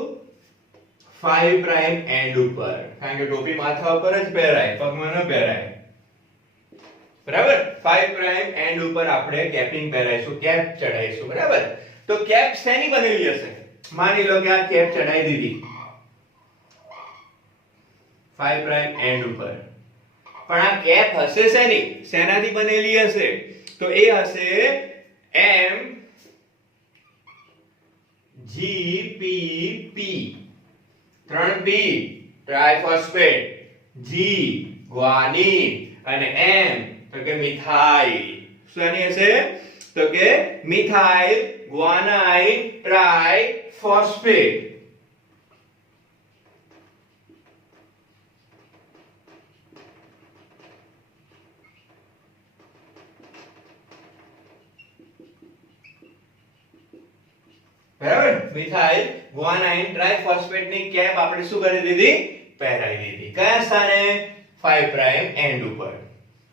5 પ્રાઇમ એન્ડ ઉપર, કારણ કે ટોપી માથા ઉપર જ પહેરાય, પગમાં ન પહેરાય, બરાબર. 5 પ્રાઇમ એન્ડ ઉપર આપણે કેપિંગ પહેરાઈશું, કેપ ચડાઈશું, બરાબર. તો કેપ શેની બનેલી હશે? માની લો કે આ કેપ ચડાઈ દીધી 5 પ્રાઇમ એન્ડ ઉપર, પણ આ કેપ હશે શેની? શેનાથી બનેલી હશે? તો એ હશે એમ GPP, 3P ટ્રાઇફોસ્ફેટ, G ગ્વાનીન અને M તો કે મિથાઇલ. શેની હશે? તો કે મિથાઇલ ગ્વાનાઇન ટ્રાઇફોસ્ફેટ. બરાબર, મિથાઇલ ગુઆનાઇન ટ્રાઇફોસ્ફેટ ની કેપ આપણે શું કરી દીધી, પહેરાવી દીધી. કયા સ્થાને, 5 પ્રાઇમ એન્ડ ઉપર.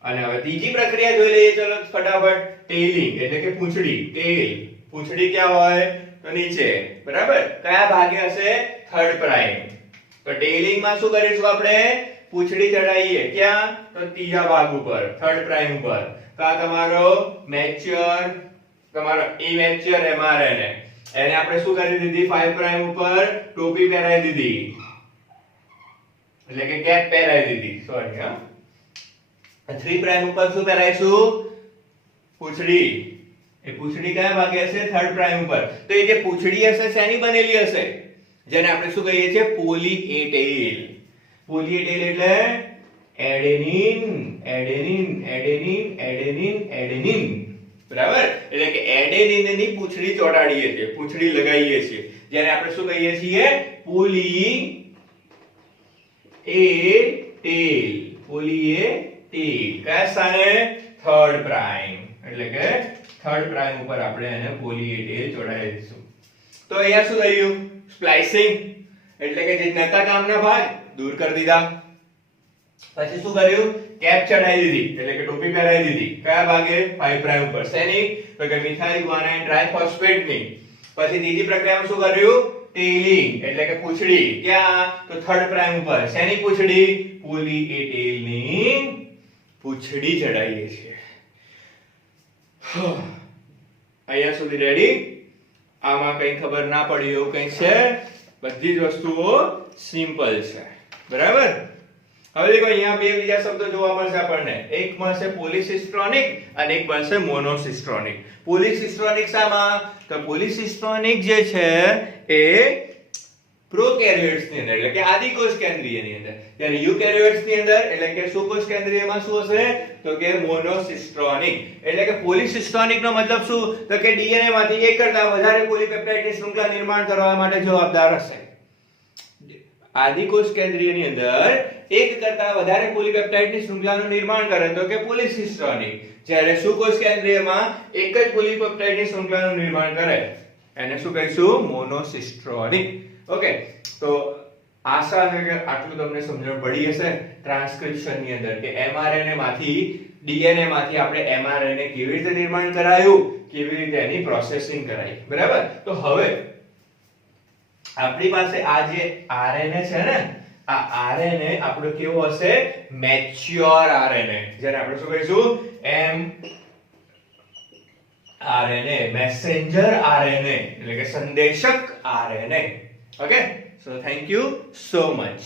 અને હવે ત્રીજી પ્રક્રિયા જોઈ લઈએ, ચલો ફટાફટ. ટેલિંગ એટલે કે પૂંછડી. ટેલ, પૂંછડી ક્યાં હોય, તો નીચે. બરાબર, કયા ભાગે હશે, 3rd પ્રાઇમ. તો ટેલિંગ માં શું કરીશું આપણે, પૂંછડી ચડાવીએ ક્યાં, તો ત્રીજા ભાગ ઉપર, 3rd પ્રાઇમ ઉપર. તો આ તમારો મેચ્યોર, તમારો ઇમેચ્યોર mRNA, એને આપણે શું કરી દીધી, 5 પ્રાઇમ ઉપર ટોપી પહેરાવી દીધી, એટલે કે કેપ પહેરાવી દીધી. સોરી હા, 3 પ્રાઇમ ઉપર શું પહેરાવીશું, પૂંછડી. એ પૂંછડી કયા ભાગે હશે, 3rd પ્રાઇમ ઉપર. તો એ જે પૂંછડી હશે શેની બનેલી હશે, જેને આપણે શું કહીએ છીએ, poly A tail. Poly A ટેલ એટલે adenine, adenine, adenine, adenine, adenine. બરાબર, એટલે કે એડેનિન ની પૂંછડી ચોટાડીએ છીએ, પૂંછડી લગાવીએ છીએ, જેને આપણે શું કહીએ છીએ, poly A tail. Poly A ટેલ કયા સ્થાને, 3rd પ્રાઇમ. એટલે કે 3rd પ્રાઇમ ઉપર આપણે એને પોલી એ ટેલ ચોટાડી દઈશું. તો અહીંયા શું થયું, સ્પ્લાઇસિંગ, એટલે કે જે નતા કામના ભાગ દૂર કરી દીધા. પછી શું કર્યું, કેપ ચડાવી દીધી, એટલે કે ટોપી પહેરાવી દીધી. કયા ભાગે, 5 પ્રાઇમ ઉપર. શેની, તો કે મિથાઇલ ગુઆનાઇન ટ્રાઇફોસ્ફેટ ની. પછી ત્રીજી પ્રક્રિયામાં શું કર્યું, ટેલિંગ, એટલે કે પૂંછડી. ક્યાં, તો 3rd પ્રાઇમ ઉપર. શેની પૂંછડી, પોલી એ ટેલ ની પૂંછડી ચડાવીએ છીએ. અહીંયા સુધી રેડી. આમાં કઈ ખબર ના પડી એવું કઈ છે, બધી જ વસ્તુઓ સિમ્પલ છે. બરાબર, હવે દેખો અહીંયા બે બીજા શબ્દો જોવા મળશે આપણને. એક મળશે પોલિસિસ્ટ્રોનિક અને એક મળશે મોનોસિસ્ટ્રોનિક. પોલિસિસ્ટ્રોનિક શામાં, તો પોલિસિસ્ટ્રોનિક જે છે એ પ્રોકેરિયોટ્સ ની અંદર, એટલે કે આદિકોષ કેન્દ્રીય ની અંદર. જ્યારે યુકેરિયોટ્સ ની અંદર, એટલે કે સુકોષ કેન્દ્રીયમાં શું હશે, તો કે મોનોસિસ્ટ્રોનિક. એટલે કે પોલિસિસ્ટ્રોનિક નો મતલબ શું, તો કે ડીએનએ માંથી એક કરતા વધારે પોલીપેપ્ટાઇડની શૃંખલા નિર્માણ કરવા માટે જવાબદાર હશે. આદિકોષ કેન્દ્રીયની અંદર એક કરતા વધારે પોલીપેપ્ટાઇડની શૃંખલાનું નિર્માણ કરે તો કે પોલિસિસ્ટ્રોનિક. જ્યારે સુકોષ કેન્દ્રીયમાં એક જ પોલીપેપ્ટાઇડની શૃંખલાનું નિર્માણ કરે એને શું કહીશું, મોનોસિસ્ટ્રોનિક. ઓકે, તો આશા છે કે આટલું તમને સમજણ પડી હશે ટ્રાન્સક્રિપ્શન ની અંદર, કે mRNA માંથી, DNA માંથી આપણે mRNA કેવી રીતે નિર્માણ કરાયું, કેવી રીતે એની પ્રોસેસિંગ કરાઈ. બરાબર, તો હવે આપણી પાસે આ જે RNA છે ને, આ RNA આપણો કેવો હશે, મેચ્યોર RNA, જેને આપણે શું કહીશું, mRNA, મેસેન્જર RNA, એટલે કે સંદેશક RNA. Okay, so thank you so much.